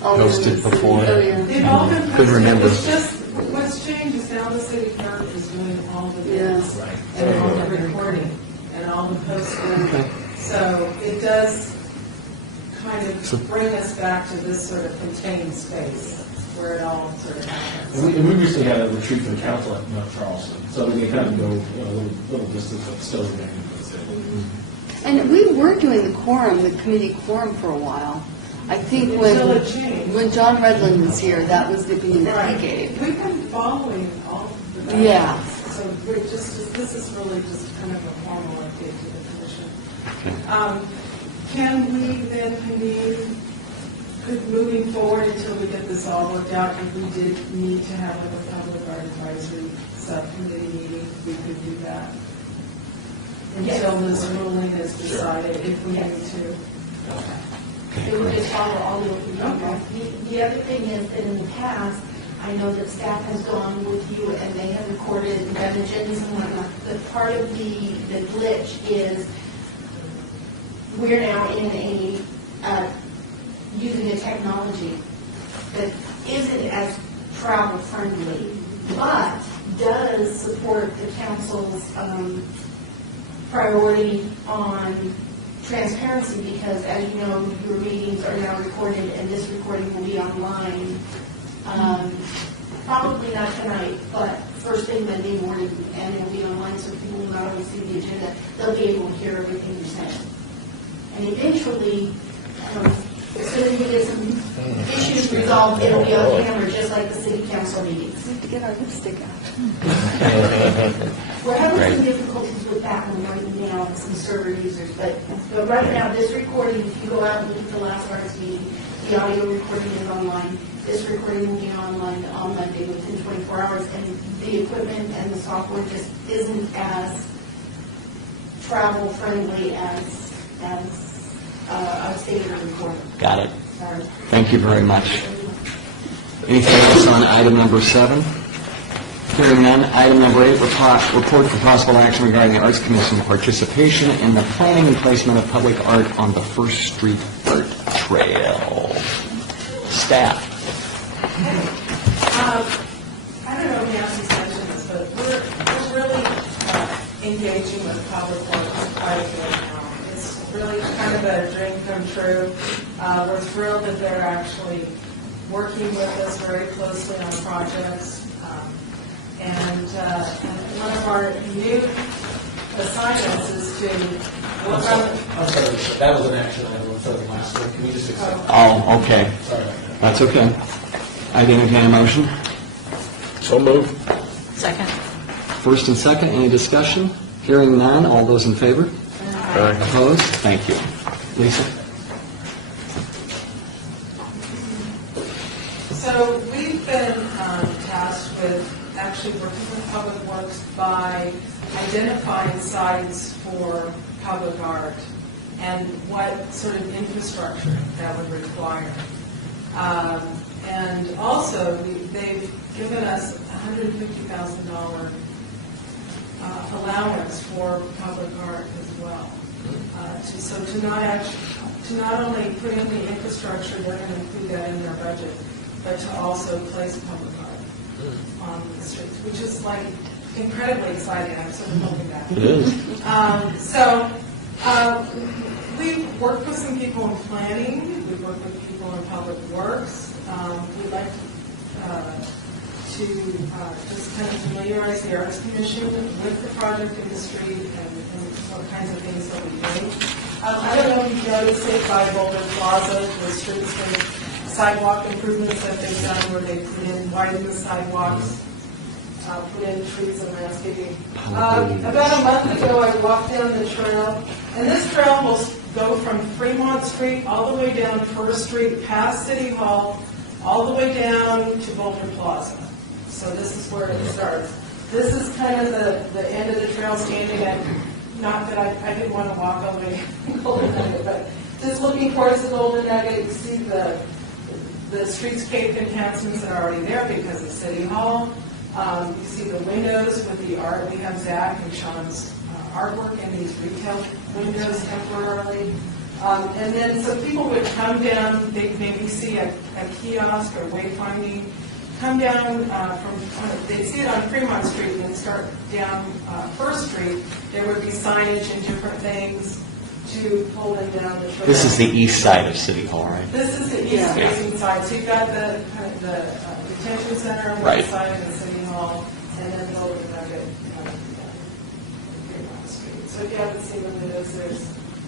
posted before? Oh, yeah. They've all been Couldn't remember. It's just, what's changed is now the city clerk is doing all the minutes Right. and all the recording and all the posting. So it does kind of bring us back to this sort of contained space where it all sort of happens. And we recently had a retreat for the council at Mount Charleston, so we can kind of go, you know, a little distance, but still remain in the city. And we were doing the quorum, the committee quorum for a while. I think Until it changed. when John Redland was here, that was the opinion that he gave. We've been following all of the Yeah. guidelines. So we're just, this is really just kind of a formal update to the commission. Can we then convene, moving forward until we get this all worked out, if we did need to have like a public art advisory subcommittee meeting, we could do that? Until this ruling is decided, if we need to. It would just follow all the The other thing is that in the past, I know that staff has gone with you and they have recorded and done agendas and whatnot. But part of the glitch is we're now in using a technology that isn't as travel friendly, but does support the council's priority on transparency, because as you know, your meetings are now recorded and this recording will be online. Probably not tonight, but first thing Monday morning, and it'll be online, so people will not only see the agenda, they'll be able to hear everything you're saying. And eventually, as soon as we get some issues resolved, it'll be on camera, just like the city council meetings. We have to get our lipstick out. We're having some difficulties with that one right now, with some server users, but right now, this recording, if you go out and look at the last artist meeting, the audio recording is online. This recording will be online on Monday within 24 hours, and the equipment and the software just isn't as travel-friendly as a standard recording. Got it. Sorry. Thank you very much. Anything else on item number 7? Hearing none. Item number 8, report for possible action regarding the Arts Commission participation in the planning and placement of public art on the First Street Art Trail. Staff. I don't know if Nancy's mentioned this, but we're really engaging with public works quite a bit now. It's really kind of a dream come true. We're thrilled that they're actually working with us very closely on projects. And one of our new assignments is to work on... I'm sorry, that was an action item for the last one. Can we just accept? Oh, okay. Sorry about that. That's okay. I entertain a motion. So moved. Second. First and second, any discussion? Hearing none, all those in favor? Opposed? Thank you. Lisa? So we've been tasked with actually working with Public Works by identifying sites for public art and what sort of infrastructure that would require. And also, they've given us $150,000 allowance for public art as well. To not only put in the infrastructure, they're going to include that in their budget, but to also place public art on the streets, which is like incredibly exciting. I'm sort of hoping that. It is. We've worked with some people in planning. We've worked with people in public works. We'd like to just kind of familiarize the Arts Commission with the project in the street and what kinds of things they'll be doing. I don't know if you've noticed it by Boulder Plaza, the streets and sidewalk improvements that they've done where they put in, widen the sidewalks, put in trees and landscaping. About a month ago, I walked down the trail, and this trail will go from Fremont Street all the way down First Street, past City Hall, all the way down to Boulder Plaza. So this is where it starts. This is kind of the end of the trail, standing at, not that I didn't want to walk all the way to Golden Nugget, but just looking towards the Golden Nugget, you see the streetscape enhancements that are already there because of City Hall. You see the windows with the art. We have Zach and Sean's artwork in these retail windows temporarily. And then so people would come down, they maybe see a kiosk or wayfinding, come down they'd see it on Fremont Street and then start down First Street. There would be signage and different things to pull them down the trail. This is the east side of City Hall, right? This is the east facing side. So you've got the kind of the detention center on one side of the City Hall, and then Golden Nugget on Fremont Street. So if you haven't seen the windows, there's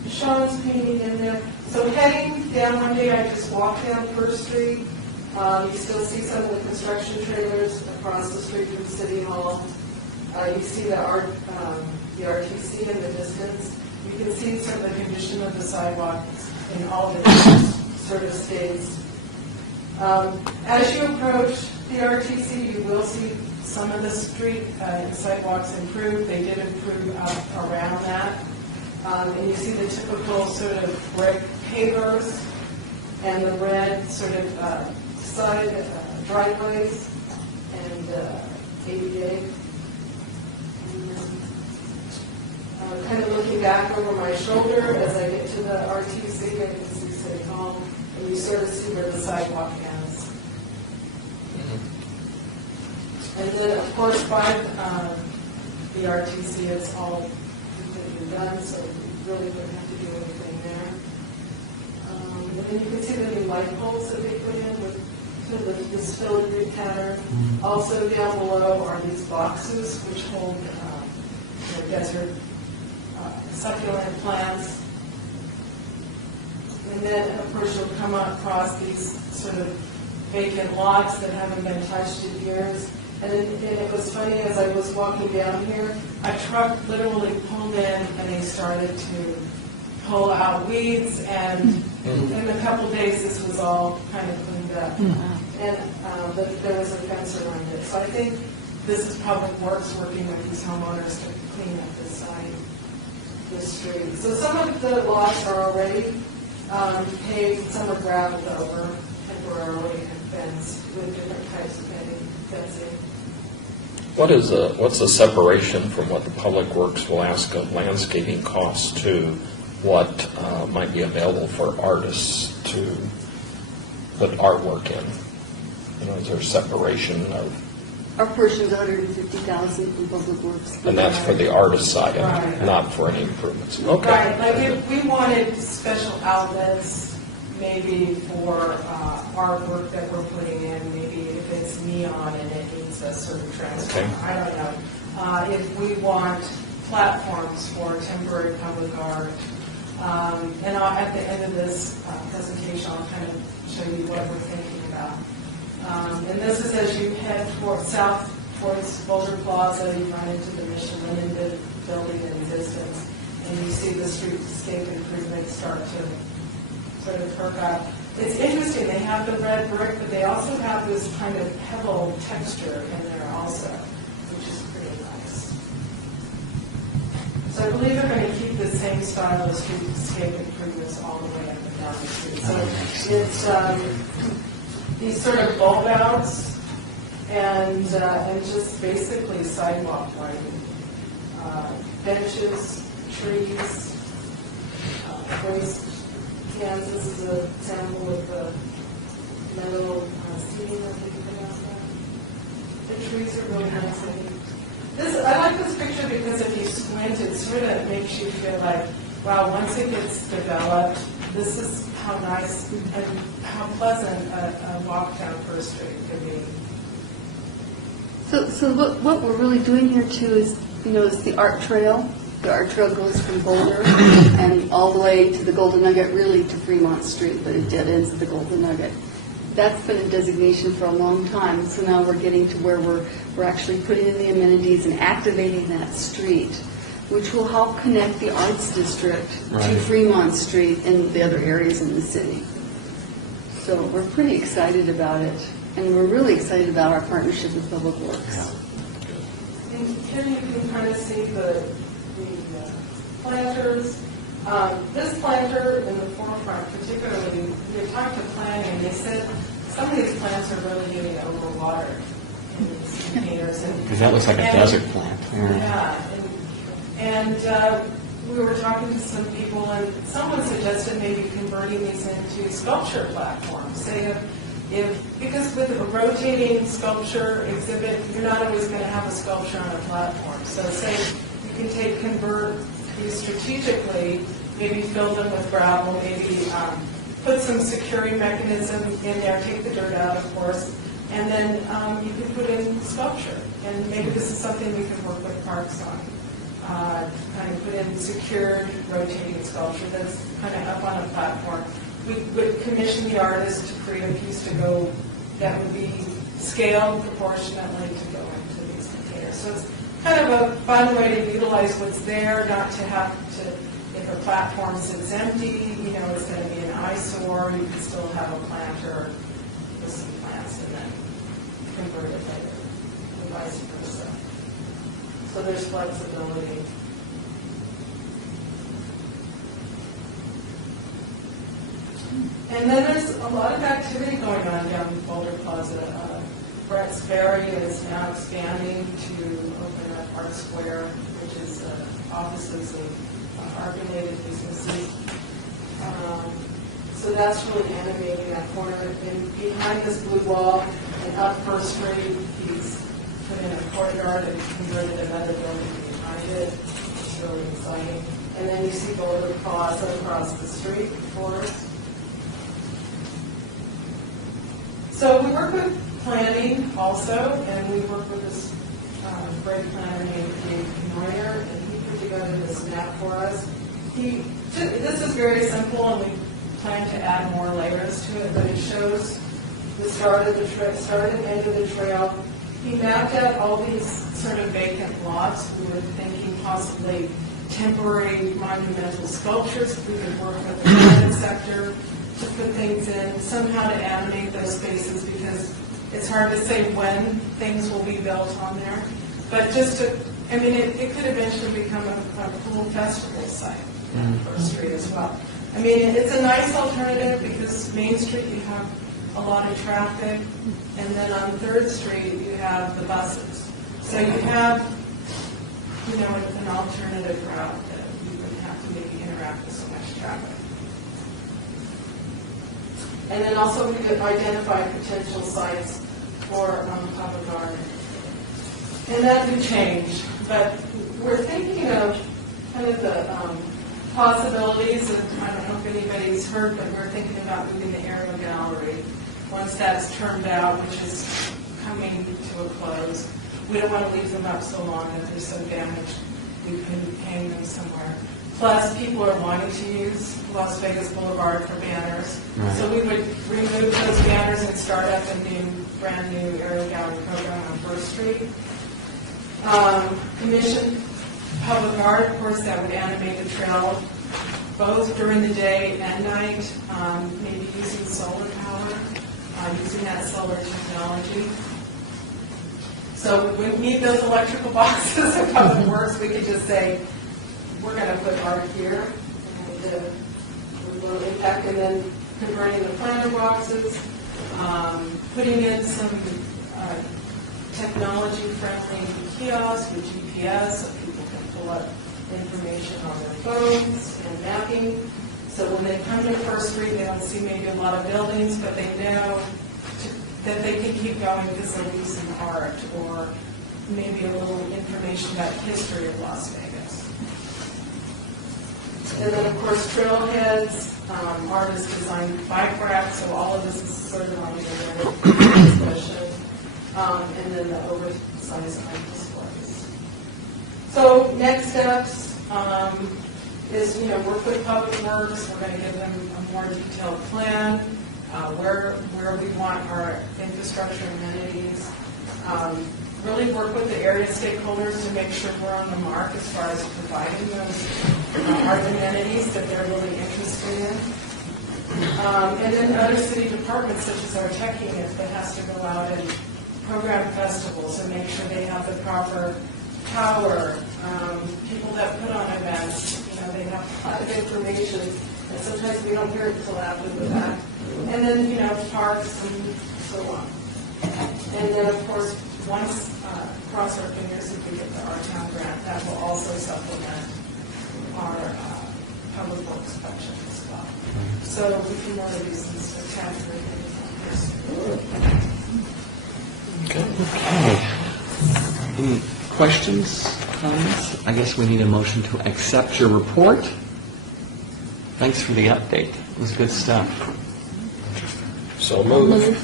Sean's painting in there. So heading down one day, I just walked down First Street. You still see some of the construction trailers across the street from City Hall. You see the RTC in the distance. You can see some of the condition of the sidewalk in all the different sort of states. As you approach the RTC, you will see some of the street sidewalks improve. They did improve up around that. And you see the typical sort of brick pavers and the red sort of side driveways and ADA. Kind of looking back over my shoulder as I get to the RTC, I can see City Hall, and you sort of see where the sidewalk ends. And then, of course, by the RTC, it's all completely done, so you really wouldn't have to do anything there. And then you can see the new light poles that they put in with sort of this filigree pattern. Also down below are these boxes which hold desert succulent plants. And then, of course, you'll come across these sort of vacant lots that haven't been touched in years. And it was funny, as I was walking down here, a truck literally pulled in and they started to pull out weeds, and in a couple days this was all kind of cleaned up. And there was a fence around it. So I think this is Public Works working with these homeowners to clean up this site, this street. So some of the lots are already paved, some are gravelled over temporarily and fenced with different types of fencing. What's the separation from what the Public Works will ask of landscaping costs to what might be available for artists to put artwork in? You know, is there a separation of? Our portion is $150,000 from Public Works. And that's for the artist side, not for any improvements. Okay. Right, like if we wanted special outlets, maybe for artwork that we're putting in, maybe if it's neon and it needs a sort of transformer, I don't know. If we want platforms for temporary public art, and at the end of this presentation, I'll kind of show you what we're thinking about. And this is as you head south towards Boulder Plaza, you run into the Michelin building in the distance, and you see the streetscape improvements start to sort of perk up. It's interesting, they have the red brick, but they also have this kind of pebble texture in there also, which is pretty nice. So I believe they're going to keep the same style as streetscape improvements all the way up and down the street. So it's these sort of bulb outs and just basically sidewalk lighting. Benches, trees, waste cans. This is an example of the metal seating, I think you pronounce that. The trees are really nice. I like this picture because if you squint, it sort of makes you feel like, wow, once it gets developed, this is how nice and how pleasant a walk down First Street could be. So what we're really doing here too is, is the art trail. The art trail goes from Boulder and all the way to the Golden Nugget, really to Fremont Street, but it dead ends at the Golden Nugget. That's been a designation for a long time, so now we're getting to where we're actually putting in the amenities and activating that street, which will help connect the Arts District to Fremont Street and the other areas in the city. So we're pretty excited about it, and we're really excited about our partnership with Public Works. And here you can kind of see the planters. This planter in the forefront, particularly, they talked to planning, they said some of these plants are really getting overwatered in these containers. Because that looks like a desert plant. Yeah, and we were talking to some people, and someone suggested maybe converting these into sculpture platforms. Say because with a rotating sculpture exhibit, you're not always going to have a sculpture on a platform. So say you can convert these strategically, maybe fill them with gravel, maybe put some securing mechanism in there, take the dirt out, of course, and then you can put in sculpture. And maybe this is something we could work with Parks on. Kind of put in secured rotating sculpture that's kind of up on a platform. We would commission the artist to create a piece to go that would be scaled proportionately to go into these containers. So it's kind of a fun way to utilize what's there, not to have to, if a platform sits empty, it's going to be an eyesore, you can still have a planter with some plants and then convert it later, and vice versa. So there's flexibility. And then there's a lot of activity going on down in Boulder Plaza. Brett's Ferry is now expanding to open up Art Square, which is offices of art-related businesses. So that's really animating that corner. And behind this blue wall and up First Street, he's put in a courtyard and converted another building behind it. It's really exciting. And then you see Boulder Plaza across the street before us. So we work with planning also, and we work with this great planner named Dave Neuer, and he put together this map for us. This is very simple, and we plan to add more layers to it, but it shows the start and end of the trail. He mapped out all these sort of vacant lots. We were thinking possibly temporary monumental sculptures. We could work with the private sector to put things in, somehow to animate those spaces, because it's hard to say when things will be built on there. But just to, it could eventually become a cool festival site on First Street as well. It's a nice alternative because Main Street you have a lot of traffic, and then on 3rd Street you have the buses. So you have, an alternative route that you wouldn't have to maybe interact with so much traffic. And then also we could identify potential sites for Public Garden. And that could change, but we're thinking of kind of the possibilities of, I don't know if anybody's heard, but we're thinking about moving the Aerial Gallery once that's turned out, which is coming to a close. We don't want to leave them up so long that they're so damaged we couldn't hang them somewhere. Plus, people are wanting to use Las Vegas Boulevard for banners. Right. So we would remove those banners and start up a brand new Aerial Gallery program on First Street. Commission Public Art, of course, that would animate the trail both during the day and night, maybe using solar power, using that solar technology. So we wouldn't need those electrical boxes of Public Works. We could just say, we're going to put art here, and will impact, and then converting the planter boxes, putting in some technology-friendly kiosks with GPS so people can pull up information on their phones and mapping. So when they come to First Street, they don't see maybe a lot of buildings, but they know that they can keep going because they'll see some art or maybe a little information about history of Las Vegas. And then, of course, trailheads, artists designed bike racks, so all of this is sort of on the discussion. And then the oversized art displays. So next steps is, work with Public Works. We're going to give them a more detailed plan, where we want our infrastructure amenities. Really work with the area stakeholders to make sure we're on the mark as far as providing those art amenities that they're really interested in. And then other city departments, such as our tech unit, that has to go out and program festivals and make sure they have the proper power. People that put on events, they have a lot of information, and sometimes we don't hear it until after the fact. And then, parks and so on. And then, of course, once cross our fingers if we get the Our Town grant, that will also supplement our public works budget as well. So we can more of these things to attach Okay. Any questions, comments? I guess we need a motion to accept your report. Thanks for the update. It was good stuff. So moved.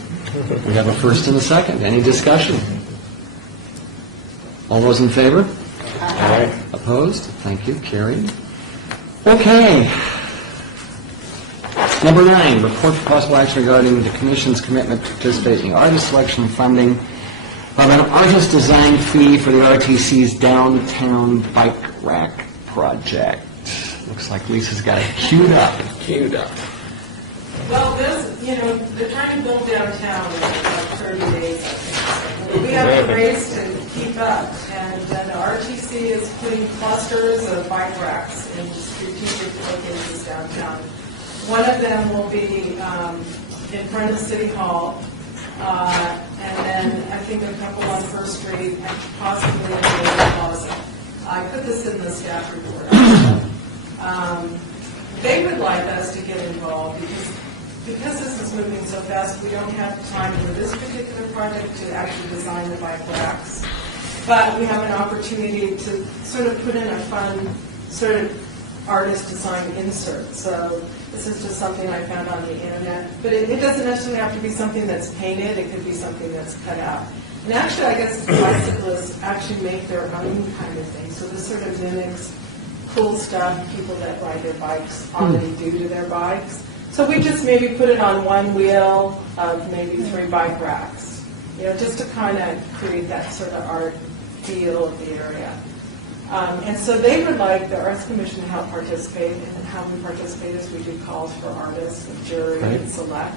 We have a first and a second. Any discussion? All those in favor? Aye. Opposed? Thank you. Carried. Okay. Number 9, report for possible action regarding the Commission's commitment to participate in the artist selection funding of an artist design fee for the RTC's downtown bike rack project. Looks like Lisa's got it queued up. Queued up. Well, they're trying to build downtown in like 30 days, I think. So we have to race to keep up, and the RTC is putting clusters of bike racks in strategic locations downtown. One of them will be in front of City Hall, and then I think a couple on First Street, and possibly in the Daily Plaza. I put this in the staff report. They would like us to get involved because this is moving so fast, we don't have time for this particular project to actually design the bike racks. But we have an opportunity to sort of put in a fun sort of artist design insert. So this is just something I found on the internet. But it doesn't necessarily have to be something that's painted. It could be something that's cut out. And actually, I guess bicyclists actually make their own kind of thing. So this sort of mimics cool stuff people that ride their bikes already do to their bikes. So we just maybe put it on one wheel of maybe 3 bike racks, just to kind of create that sort of art feel of the area. And so they would like the Arts Commission to help participate, and how we participate is we do calls for artists, and jury, and select.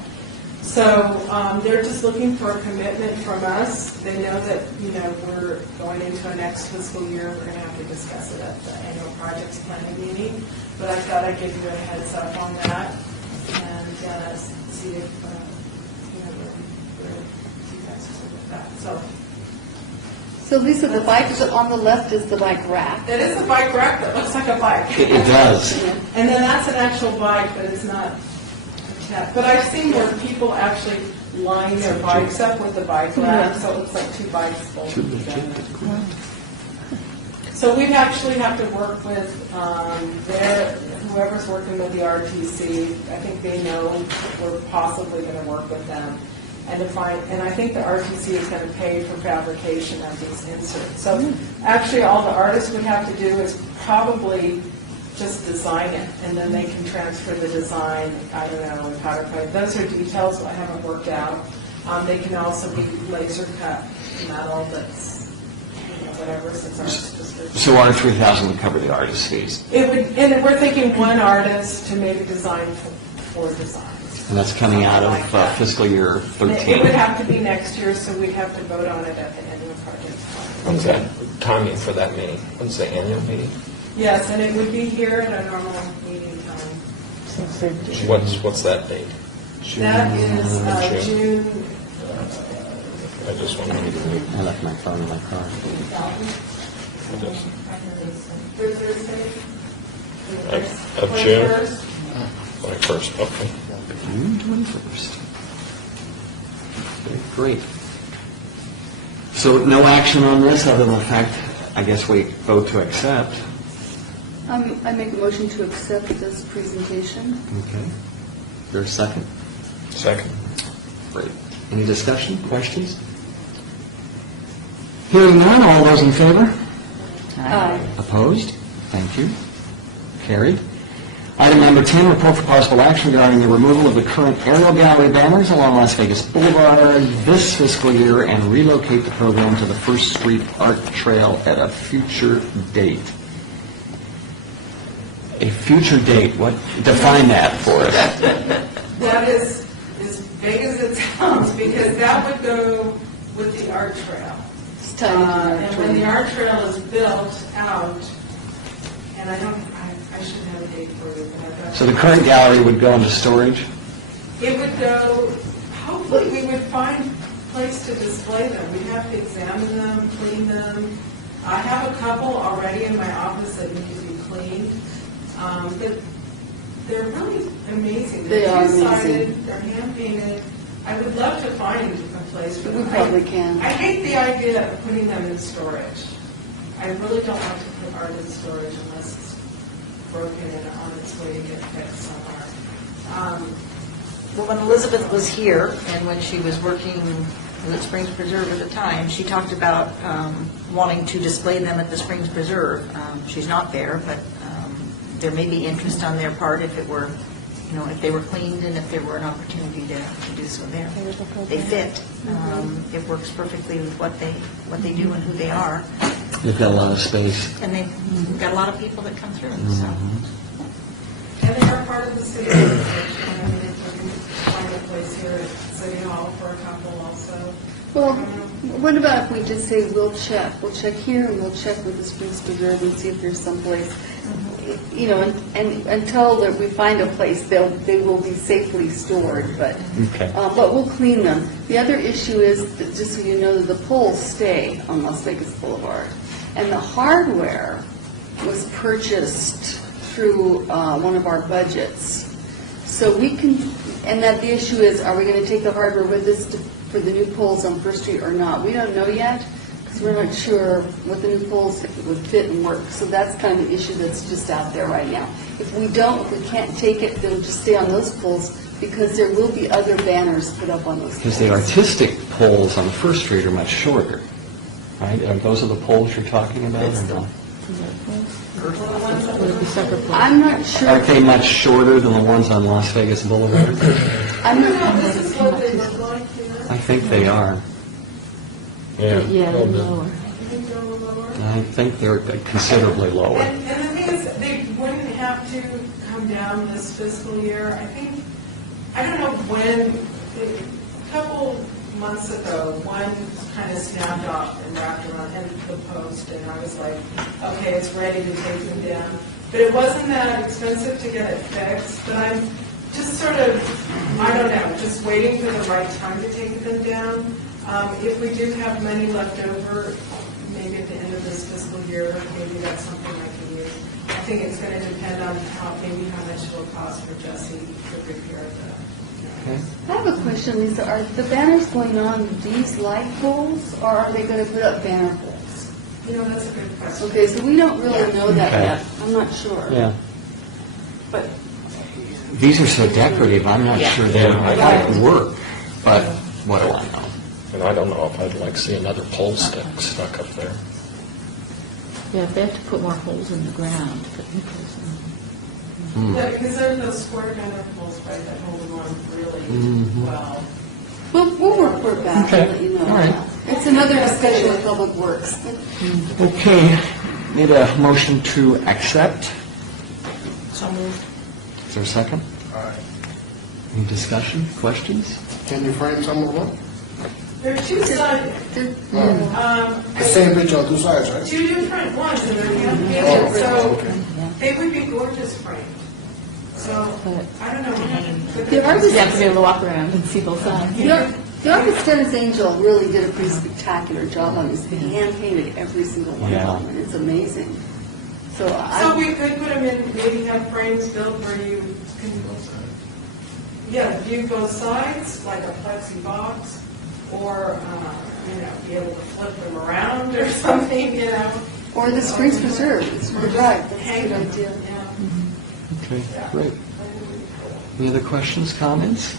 So they're just looking for a commitment from us. They know that, we're going into a next fiscal year. We're going to have to discuss it at the annual projects planning meeting. But I thought I'd give you a heads up on that and see if, where you guys are with that. So Lisa, the bike on the left is the bike rack. It is a bike rack that looks like a bike. It does. And then that's an actual bike, but it's not attached. But I've seen where people actually line their bikes up with the bike rack, so it looks like 2 bikes bolted together. So we actually have to work with whoever's working with the RTC. I think they know we're possibly going to work with them. And I think the RTC is going to pay for fabrication of these inserts. So actually all the artists would have to do is probably just design it, and then they can transfer the design, I don't know, in PowerPoint. Those are details I haven't worked out. They can also be laser cut metal that's, whatever, since ours just... So our 3,000 would cover the artist fees. It would, and we're thinking one artist to maybe design 4 designs. And that's coming out of fiscal year 13. It would have to be next year, so we'd have to vote on it at the annual project. When's that timing for that meeting? When's the annual meeting? Yes, and it would be here at our normal meeting time. What's that date? That is June, I just want to make it. I left my phone in my car. Of June? 21st. 21st, okay. June 21st. Great. So no action on this, other than the fact, I guess we vote to accept. I make a motion to accept this presentation. Okay. Is there a second? Second. Great. Any discussion, questions? Hearing none, all those in favor? Aye. Opposed? Thank you. Carried. Item number 10, report for possible action regarding the removal of the current aerial gallery banners along Las Vegas Boulevard this fiscal year and relocate the program to the First Street Art Trail at a future date. A future date, what, define that for us. That is as big as it sounds, because that would go with the art trail. It's tied into the art And when the trail. art trail is built out, and I should have a date for you, but I've got. So the current gallery would go into storage? It would go, hopefully, we would find a place to display them. We'd have to examine them, clean them. I have a couple already in my office that need to be cleaned. But they're really amazing. They are amazing. They're two-sided, they're hand-painted. I would love to find a place for them. We probably can. I hate the idea of putting them in storage. I really don't like to put art in storage unless it's broken and on its way to get fixed somewhere. Well, when Elizabeth was here, and when she was working at Springs Preserve at the time, she talked about wanting to display them at the Springs Preserve. She's not there, but there may be interest on their part if it were, if they were cleaned and if there were an opportunity to do so there. They fit. It works perfectly with what they do and who they are. They've got a lot of space. And they've got a lot of people that come through, so. And they are part of the city. And they can find a place here at City Hall for a couple also. Well, what about if we just say, we'll check here and we'll check with the Springs Preserve and see if there's someplace, and until that we find a place, they will be safely stored, but, Okay. but we'll clean them. The other issue is, that, just so you know, that the poles stay on Las Vegas Boulevard, and the hardware was purchased through one of our budgets. So we can, and that the issue is, are we going to take the hardware with us for the new poles on First Street or not? We don't know yet, because we're not sure what the new poles, if it would fit and work. So that's kind of the issue that's just out there right now. If we can't take it, they'll just stay on those poles, because there will be other banners put up on those poles. Because the artistic poles on First Street are much shorter, right? And those are the poles you're talking about? It's or no? I'm not sure. Aren't they much shorter than the ones on Las Vegas Boulevard? I'm No, not, this is what they look like here. I think they are. Yeah. Yeah, well, they're the- lower. You think they're a little lower? I think they're considerably lower. And the thing is, they wouldn't have to come down this fiscal year. I don't know when, a couple months ago, one kind of snapped off and wrapped around the post, and I was like, okay, it's ready to take them down. But it wasn't that expensive to get it fixed, but I'm just sort of, I don't know, just waiting for the right time to take them down. If we do have money left over, maybe at the end of this fiscal year, maybe that's something I can use. I think it's going to depend on how much it will cost for Jesse to repair the. Okay. I have a question, Lisa. Are the banners going on these light poles, or are they going to put up banner poles? That's a good question. Okay, so we don't really know that Okay. yet. I'm not sure. Yeah. But These are so decorative, I'm not sure they might work, but what do I know? And I don't know if I'd like to see another pole stick stuck up there. Yeah, if they have to put more holes in the ground, put new poles in. Yeah, because there are those square banner poles, right, that hold them on really well. we'll work for it back and let you know. All right. It's another discussion with Public Works. Okay, need a motion to accept. So moved. Is there a second? All right. Any discussion, questions? Can you frame some of them? They're two-sided. The same picture on two sides, right? Two different ones, and they're hand-painted, so they would be gorgeous framed. So, I don't know. The artist, You have to be able to walk around and see both sides. the artist Dennis Angel really did a pretty spectacular job on this. He hand-painted every single one Yeah. of them, and it's amazing. So So we could put them in, maybe have frames built where you can, yeah, view both sides, like a plexi box, or, be able to flip them around or something, Or the Springs Preserve, it's the drive, that's a Hang good them. idea. Yeah. Okay, great. Any other questions, comments?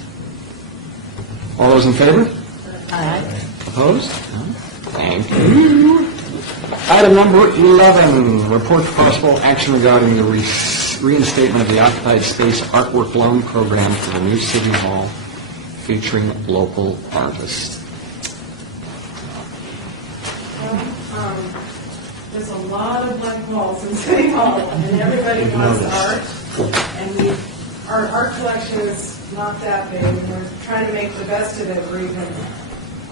All those in favor? Opposed? No? Thank you. Item number 11, report for possible action regarding the reinstatement of the occupied space artwork loan program for the new city hall featuring local artists. There's a lot of blank walls in City Hall, and everybody wants art. And our art collection is not that big, and we're trying to make the best of it. We're even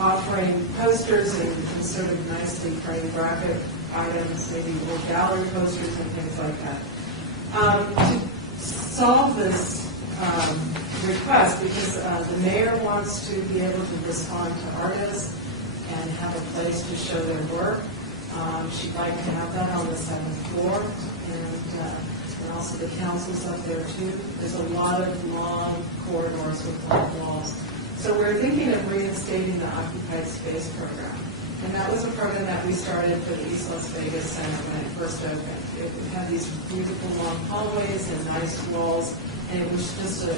offering posters and sort of nicely framed graphic items, maybe little gallery posters and things like that. To solve this request, because the mayor wants to be able to respond to artists and have a place to show their work. She'd like to have that on the 7th floor, and also the council's up there too. There's a lot of long corridors with long walls. So we're thinking of reinstating the occupied space program. And that was a program that we started for the East Las Vegas Center when it first opened. It had these beautiful long hallways and nice walls, and it was just a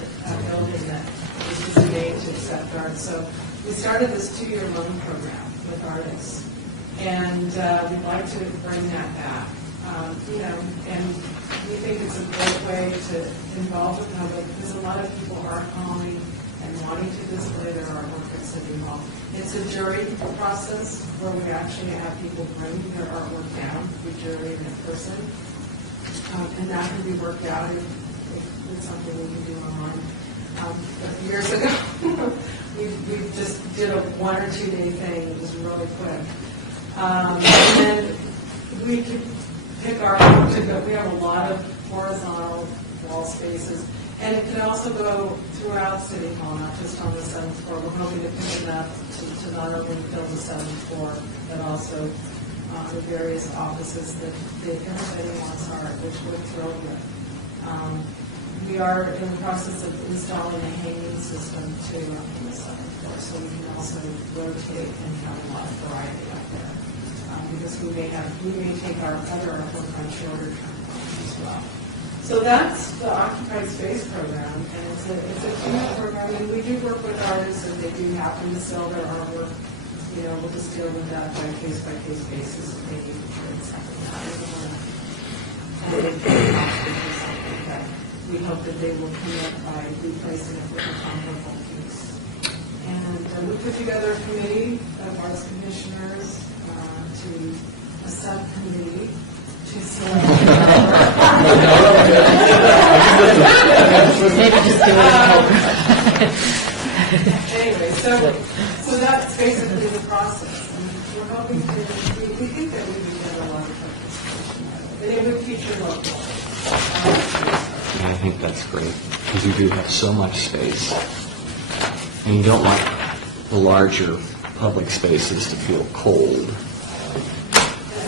building that was just made to accept art. So we started this 2-year loan program with artists. And we'd like to bring that back, and we think it's a great way to involve the public, because a lot of people are calling and wanting to display their artwork at City Hall. It's a jury process where we actually have people bring their artwork down, we jury in person, and that can be worked out if it's something we can do online. But years ago, we just did a 1 or 2 day thing. It was really quick. And then we could pick our own to go. We have a lot of horizontal wall spaces, and it can also go throughout City Hall, not just on the 7th floor. We're hoping to pick enough to not only fill the 7th floor, but also the various offices that everybody wants art, which we're thrilled with. We are in the process of installing a hanging system too on the 7th floor, so we can also rotate and have a lot of variety out there. Because we may take our other artwork on shorter term as well. So that's the Occupied Space program, and it's a two-year program, and we do work with artists if they do happen to sell their artwork. We'll just deal with that by case basis if they need to trade something out. And we hope that they will commit by replacing it with a comparable piece. And we put together a committee of arts commissioners, to a subcommittee to select. Maybe just do it. Anyway, so that's basically the process. And we're hoping we think that we can get a lot of participation out of it. And it would feature local. And I think that's great, because you do have so much space, and you don't want the larger public spaces to feel cold.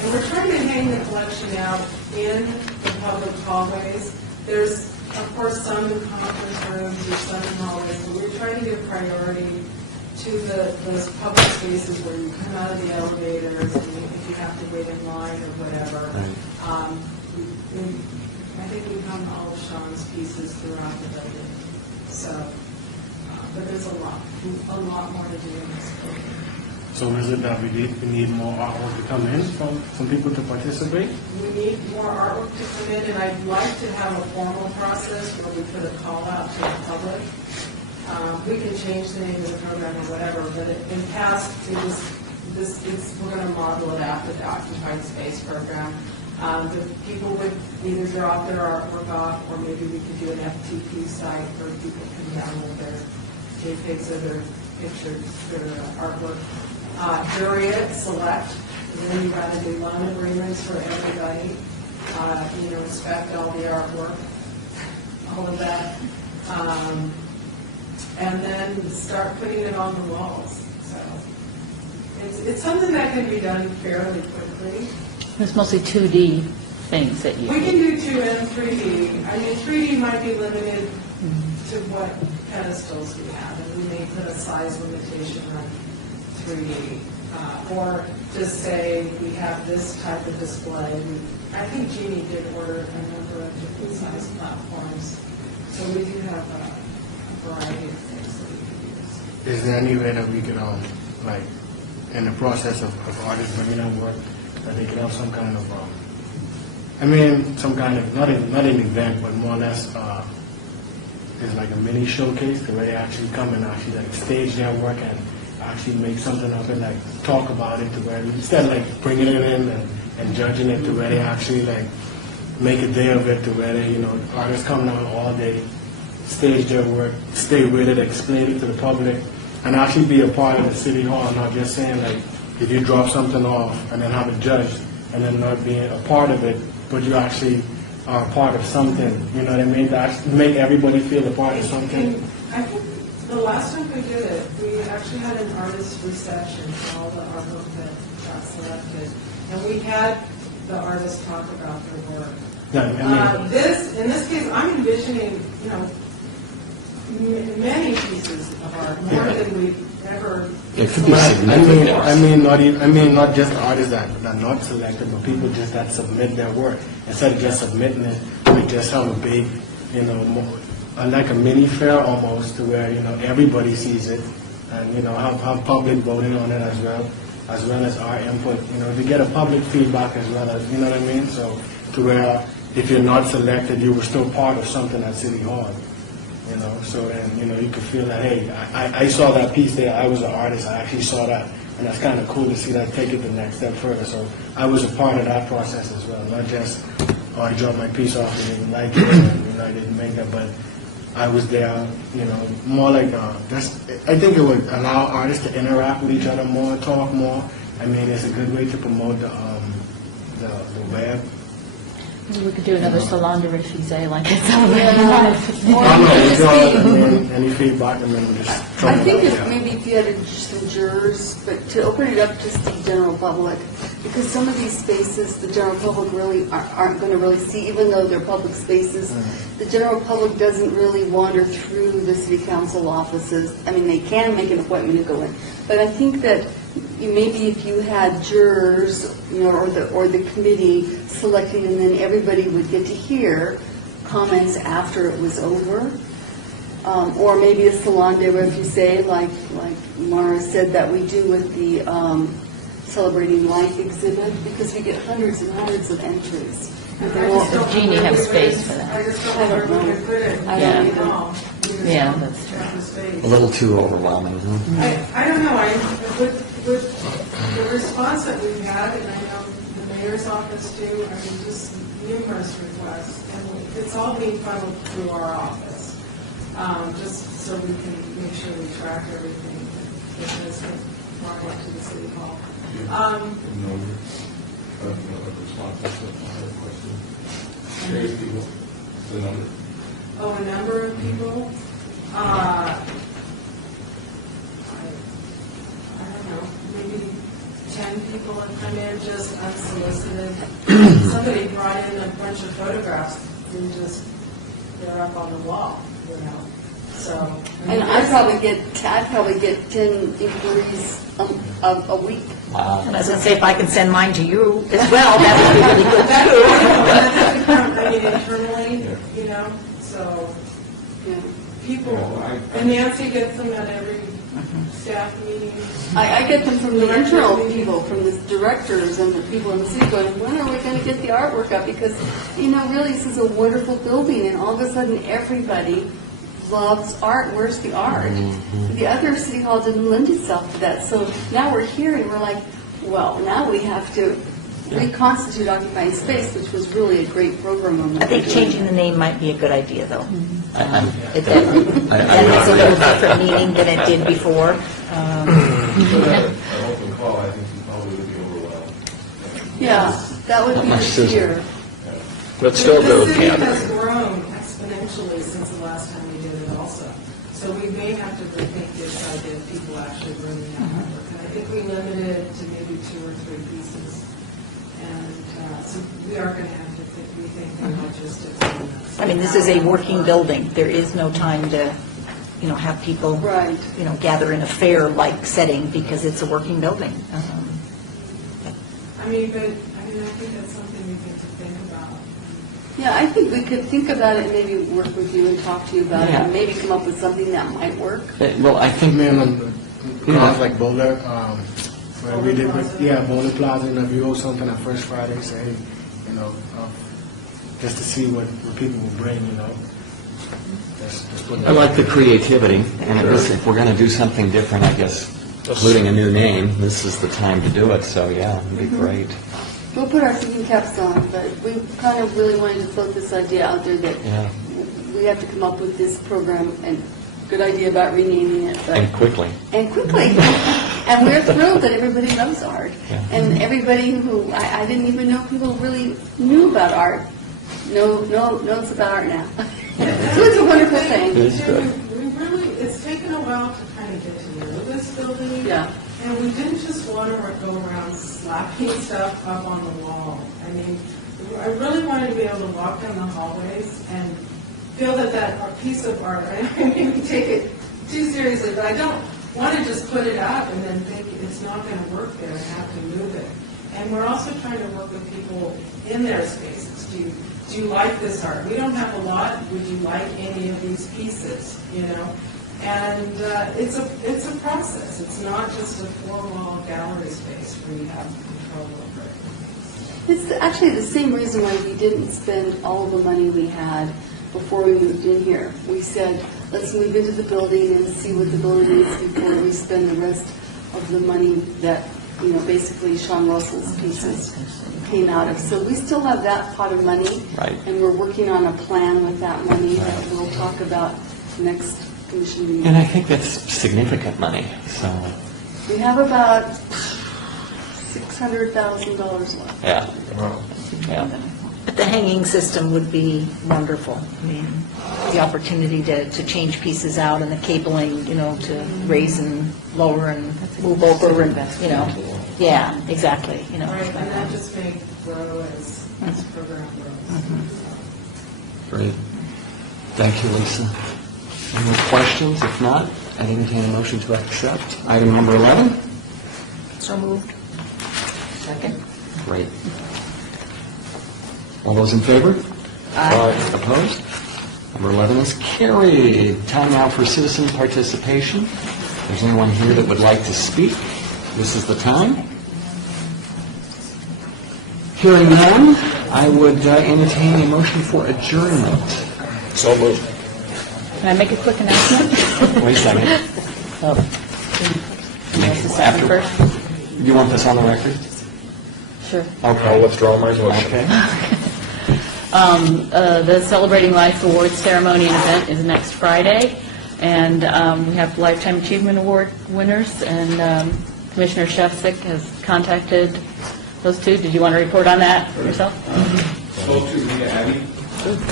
And we're trying to hang the collection out in the public hallways. There's, of course, some in conference rooms, there's some in hallways, but we're trying to give priority to those public spaces where you come out of the elevators and if you have to wait in line or whatever. Right. I think we've done all of Sean's pieces throughout the building. So, but there's a lot more to do in this building. So is it that we need more artwork to come in from people to participate? We need more artwork to come in, and I'd like to have a formal process where we put a call out to the public. We can change the name of the program or whatever, but in past, we're going to model it after the Occupied Space program. The people would either drop their artwork off, or maybe we could do an FTP site where people can download their JPEGs of their pictures, their artwork. Jury it, select, and then you got to do loan agreements for everybody. Inspect all the artwork, all of that. And then start putting it on the walls. So it's something that can be done fairly quickly. It's mostly 2D things that you... We can do 2 and 3D. I mean, 3D might be limited to what pedestals we have, and we may put a size limitation on 3D. Or just say we have this type of display. I think Jeannie did order a number of different size platforms, so we do have a variety of things that we can use. Is there any way that we could, like, in the process of artists bringing in work, that they could have some kind of, some kind of, not an event, but more or less, is like a mini showcase, where they actually come and actually like stage their work and actually make something of it, like talk about it, to where instead of like bringing it in and judging it, to where they actually like make a day of it, to where they, artists come down all day, stage their work, stay with it, explain it to the public, and actually be a part of the city hall, not just saying like, if you drop something off and then have it judged, and then not being a part of it, but you actually are a part of something, you know what I mean? To actually make everybody feel a part of something. I think the last time we did it, we actually had an artist reception for all the artwork that got selected, and we had the artists talk about their work. Yeah, In this case, I'm envisioning, many pieces of art, more than we've ever. It could be significant. I mean, not just artists that are not selected, but people just that submit their work. Instead of just submitting it, we just have a big, like a mini fair almost, to where, everybody sees it, and, have public voting on it as well as our input, to get a public feedback as well as, you know what I mean? So, to where if you're not selected, you were still part of something at City Hall. So then, you could feel that, hey, I saw that piece there, I was an artist, I actually saw that, and that's kind of cool to see that take it the next step further. So I was a part of that process as well, not just, I dropped my piece off and didn't like it, and I didn't make that, but I was there, more like, I think it would allow artists to interact with each other more, talk more. I mean, it's a good way to promote the web. We could do another Salon de Refuge like it's Any feedback, and then just I think maybe if you had some jurors, but to open it up just to the general public, because some of these spaces, the general public really aren't going to really see, even though they're public spaces. The general public doesn't really wander through the city council offices. I mean, they can make an appointment to go in, but I think that maybe if you had jurors, or the committee selecting, and then everybody would get to hear comments after it was over. Or maybe a salon de refuge, like Mara said that we do with the Celebrating Life exhibit, because we get hundreds and hundreds of entries. Does Jeannie have space for that? I just don't know where we can put it. I don't know. Yeah, that's true. A little too overwhelming, huh? I don't know, with the response that we've had, and I know the mayor's office too, I mean, just numerous requests, and it's all being funneled through our office, just so we can make sure we track everything that has been brought up to the city hall. Oh, a number of people? I don't know, maybe 10 people have come in just unsolicited. Somebody brought in a bunch of photographs and just, they're up on the wall, so. And I'd probably get 10 inquiries a week. Wow. And I was going to say, if I could send mine to you as well, that would be really good too. I mean, internally, so, people, and Nancy gets them at every staff meeting. I get them from the internal people, from the directors and the people in the city going, when are we going to get the artwork up? Because, really, this is a wonderful building, and all of a sudden, everybody loves art. Where's the art? The other city hall didn't lend itself to that. So now we're here, and we're like, well, now we have to reconstitute occupying space, which was really a great program. On I think changing the name might be a good idea, though. It I has a little different meaning than it did before. An open call, I think you probably would be overwhelmed. Yeah, that would be much the sizzle. fear. But still The go city has together. grown exponentially since the last time we did it also. So we may have to rethink this idea of people actually bringing out artwork. And I think we limited it to maybe 2 or 3 pieces. And so we are going to have to rethink the logistics on this. I mean, this is a working building. There is no time to, have people, Right. gather in a fair-like setting because it's a working building. I mean, I think that's something we need to think about. Yeah, I think we could think about it and maybe work with you and talk to you about it, Yeah. and maybe come up with something that might work. Well, I think, Man, cars like Boulder, where we did with, Boulder Plaza, and if you owe something on First Friday, say, hey, just to see what people will bring, Just put I that- like the creativity, and if we're going to do something different, I guess, including a new name, this is the time to do it, so yeah, it'd be great. We'll put our thinking caps on, but we kind of really wanted to float this idea out there that Yeah, we have to come up with this program, and good idea about renaming it, but... and quickly. And quickly. And we're thrilled that everybody loves art. Yeah. And everybody who, I didn't even know people really knew about art, knows about art now. So it's a wonderful thing. It is good. It's taken a while to kind of get to know this building. Yeah. And we didn't just want to go around slapping stuff up on the wall. I mean, I really wanted to be able to walk down the hallways and feel that piece of art, I maybe take it too seriously, but I don't want to just put it up and then think it's not going to work there and have to move it. And we're also trying to work with people in their spaces. Do you like this art? We don't have a lot. Would you like any of these pieces? And it's a process. It's not just a 4-wall gallery space where you have control over it. It's actually the same reason why we didn't spend all the money we had before we moved in here. We said, let's move into the building and see what the building is before we spend the rest of the money that, basically Sean Russell's pieces came out of. So we still have that pot of money. Right. And we're working on a plan with that money that we'll talk about next commission meeting. And I think that's significant money, so, We have about $600,000 left. yeah. Yeah. But the hanging system would be wonderful. I mean, the opportunity to change pieces out and the cabling, to raise and lower and move over and, Yeah, exactly, Right, and that just may grow as the program grows. Great. Thank you, Lisa. Any more questions? If not, I'd entertain a motion to accept. Item number 11? So moved. Second. Great. All those in favor? Aye. Opposed? Number 11 is carried. Time now for citizen participation. If there's anyone here that would like to speak, this is the time. Hearing none, I would entertain a motion for adjournment. So moved. Can I make a quick announcement? Wait a second. Yes, the second first? You want this on the record? Sure. I'll withdraw my motion. Okay. The Celebrating Life Awards ceremony and event is next Friday, and we have Lifetime Achievement Award winners, and Commissioner Shefczyk has contacted those two. Did you want to report on that yourself? Spoke to Rita Abbey,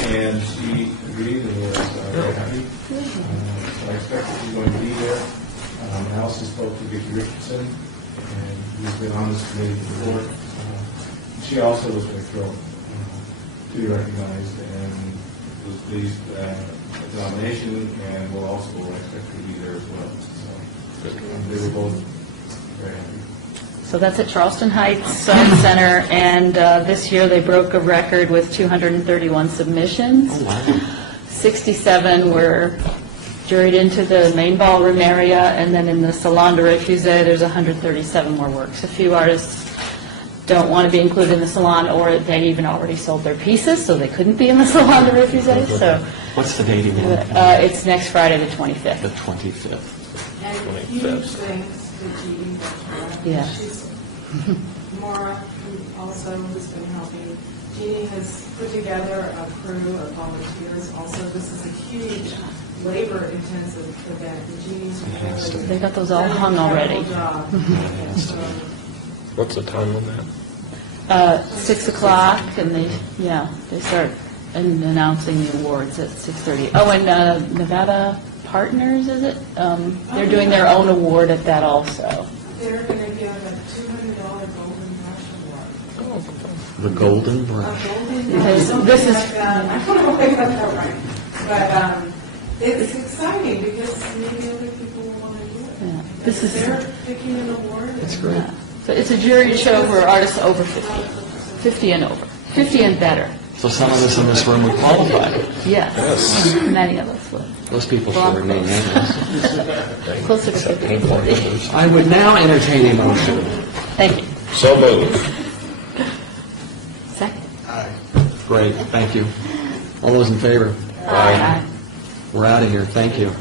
and she agreed and was very happy. So I expect that she's going to be there. I also spoke to Vicki Richardson, and he's been on this committee before. She also was very thrilled to be recognized and was pleased at the nomination, and will also expect to be there as well. So they were both very happy. So that's at Charleston Heights Science Center, and this year they broke a record with 231 submissions. Oh, wow. 67 were juried into the main ballroom area, and then in the Salon de Refusé, there's 137 more works. A few artists don't want to be included in the salon, or they'd even already sold their pieces, so they couldn't be in the Salon de Refusé. So What's the date again? it's next Friday, the 25th. The 25th. And huge thanks to Judy. Yeah. Mara, who also has been helping. Jeannie has put together a crew of volunteers. Also, this is a huge labor-intensive event. And Jeannie's really They got those all done an hung already. incredible job. And so, What's the time on that? 6 o'clock, and they start announcing the awards at 6:30. Oh, and Nevada Partners, is it? They're doing their own award at that also. they're going to give a $200 Golden Brush Award. The Golden A Brush. Golden Because Brush, this something is- like that. I don't know if I got that right. But it's exciting because maybe other people will want to do it. Yeah. This is- They're picking an award. That's and- great. So it's a jury show for artists over 50, 50 and over, 50 and better. So some of us in this room would qualify. Yes, many of us would. Those people should remain nameless. Closer to 50. I would now entertain a motion. Thank you. So moved. Second. Great, thank you. All those in favor? Aye. We're out of here, thank you.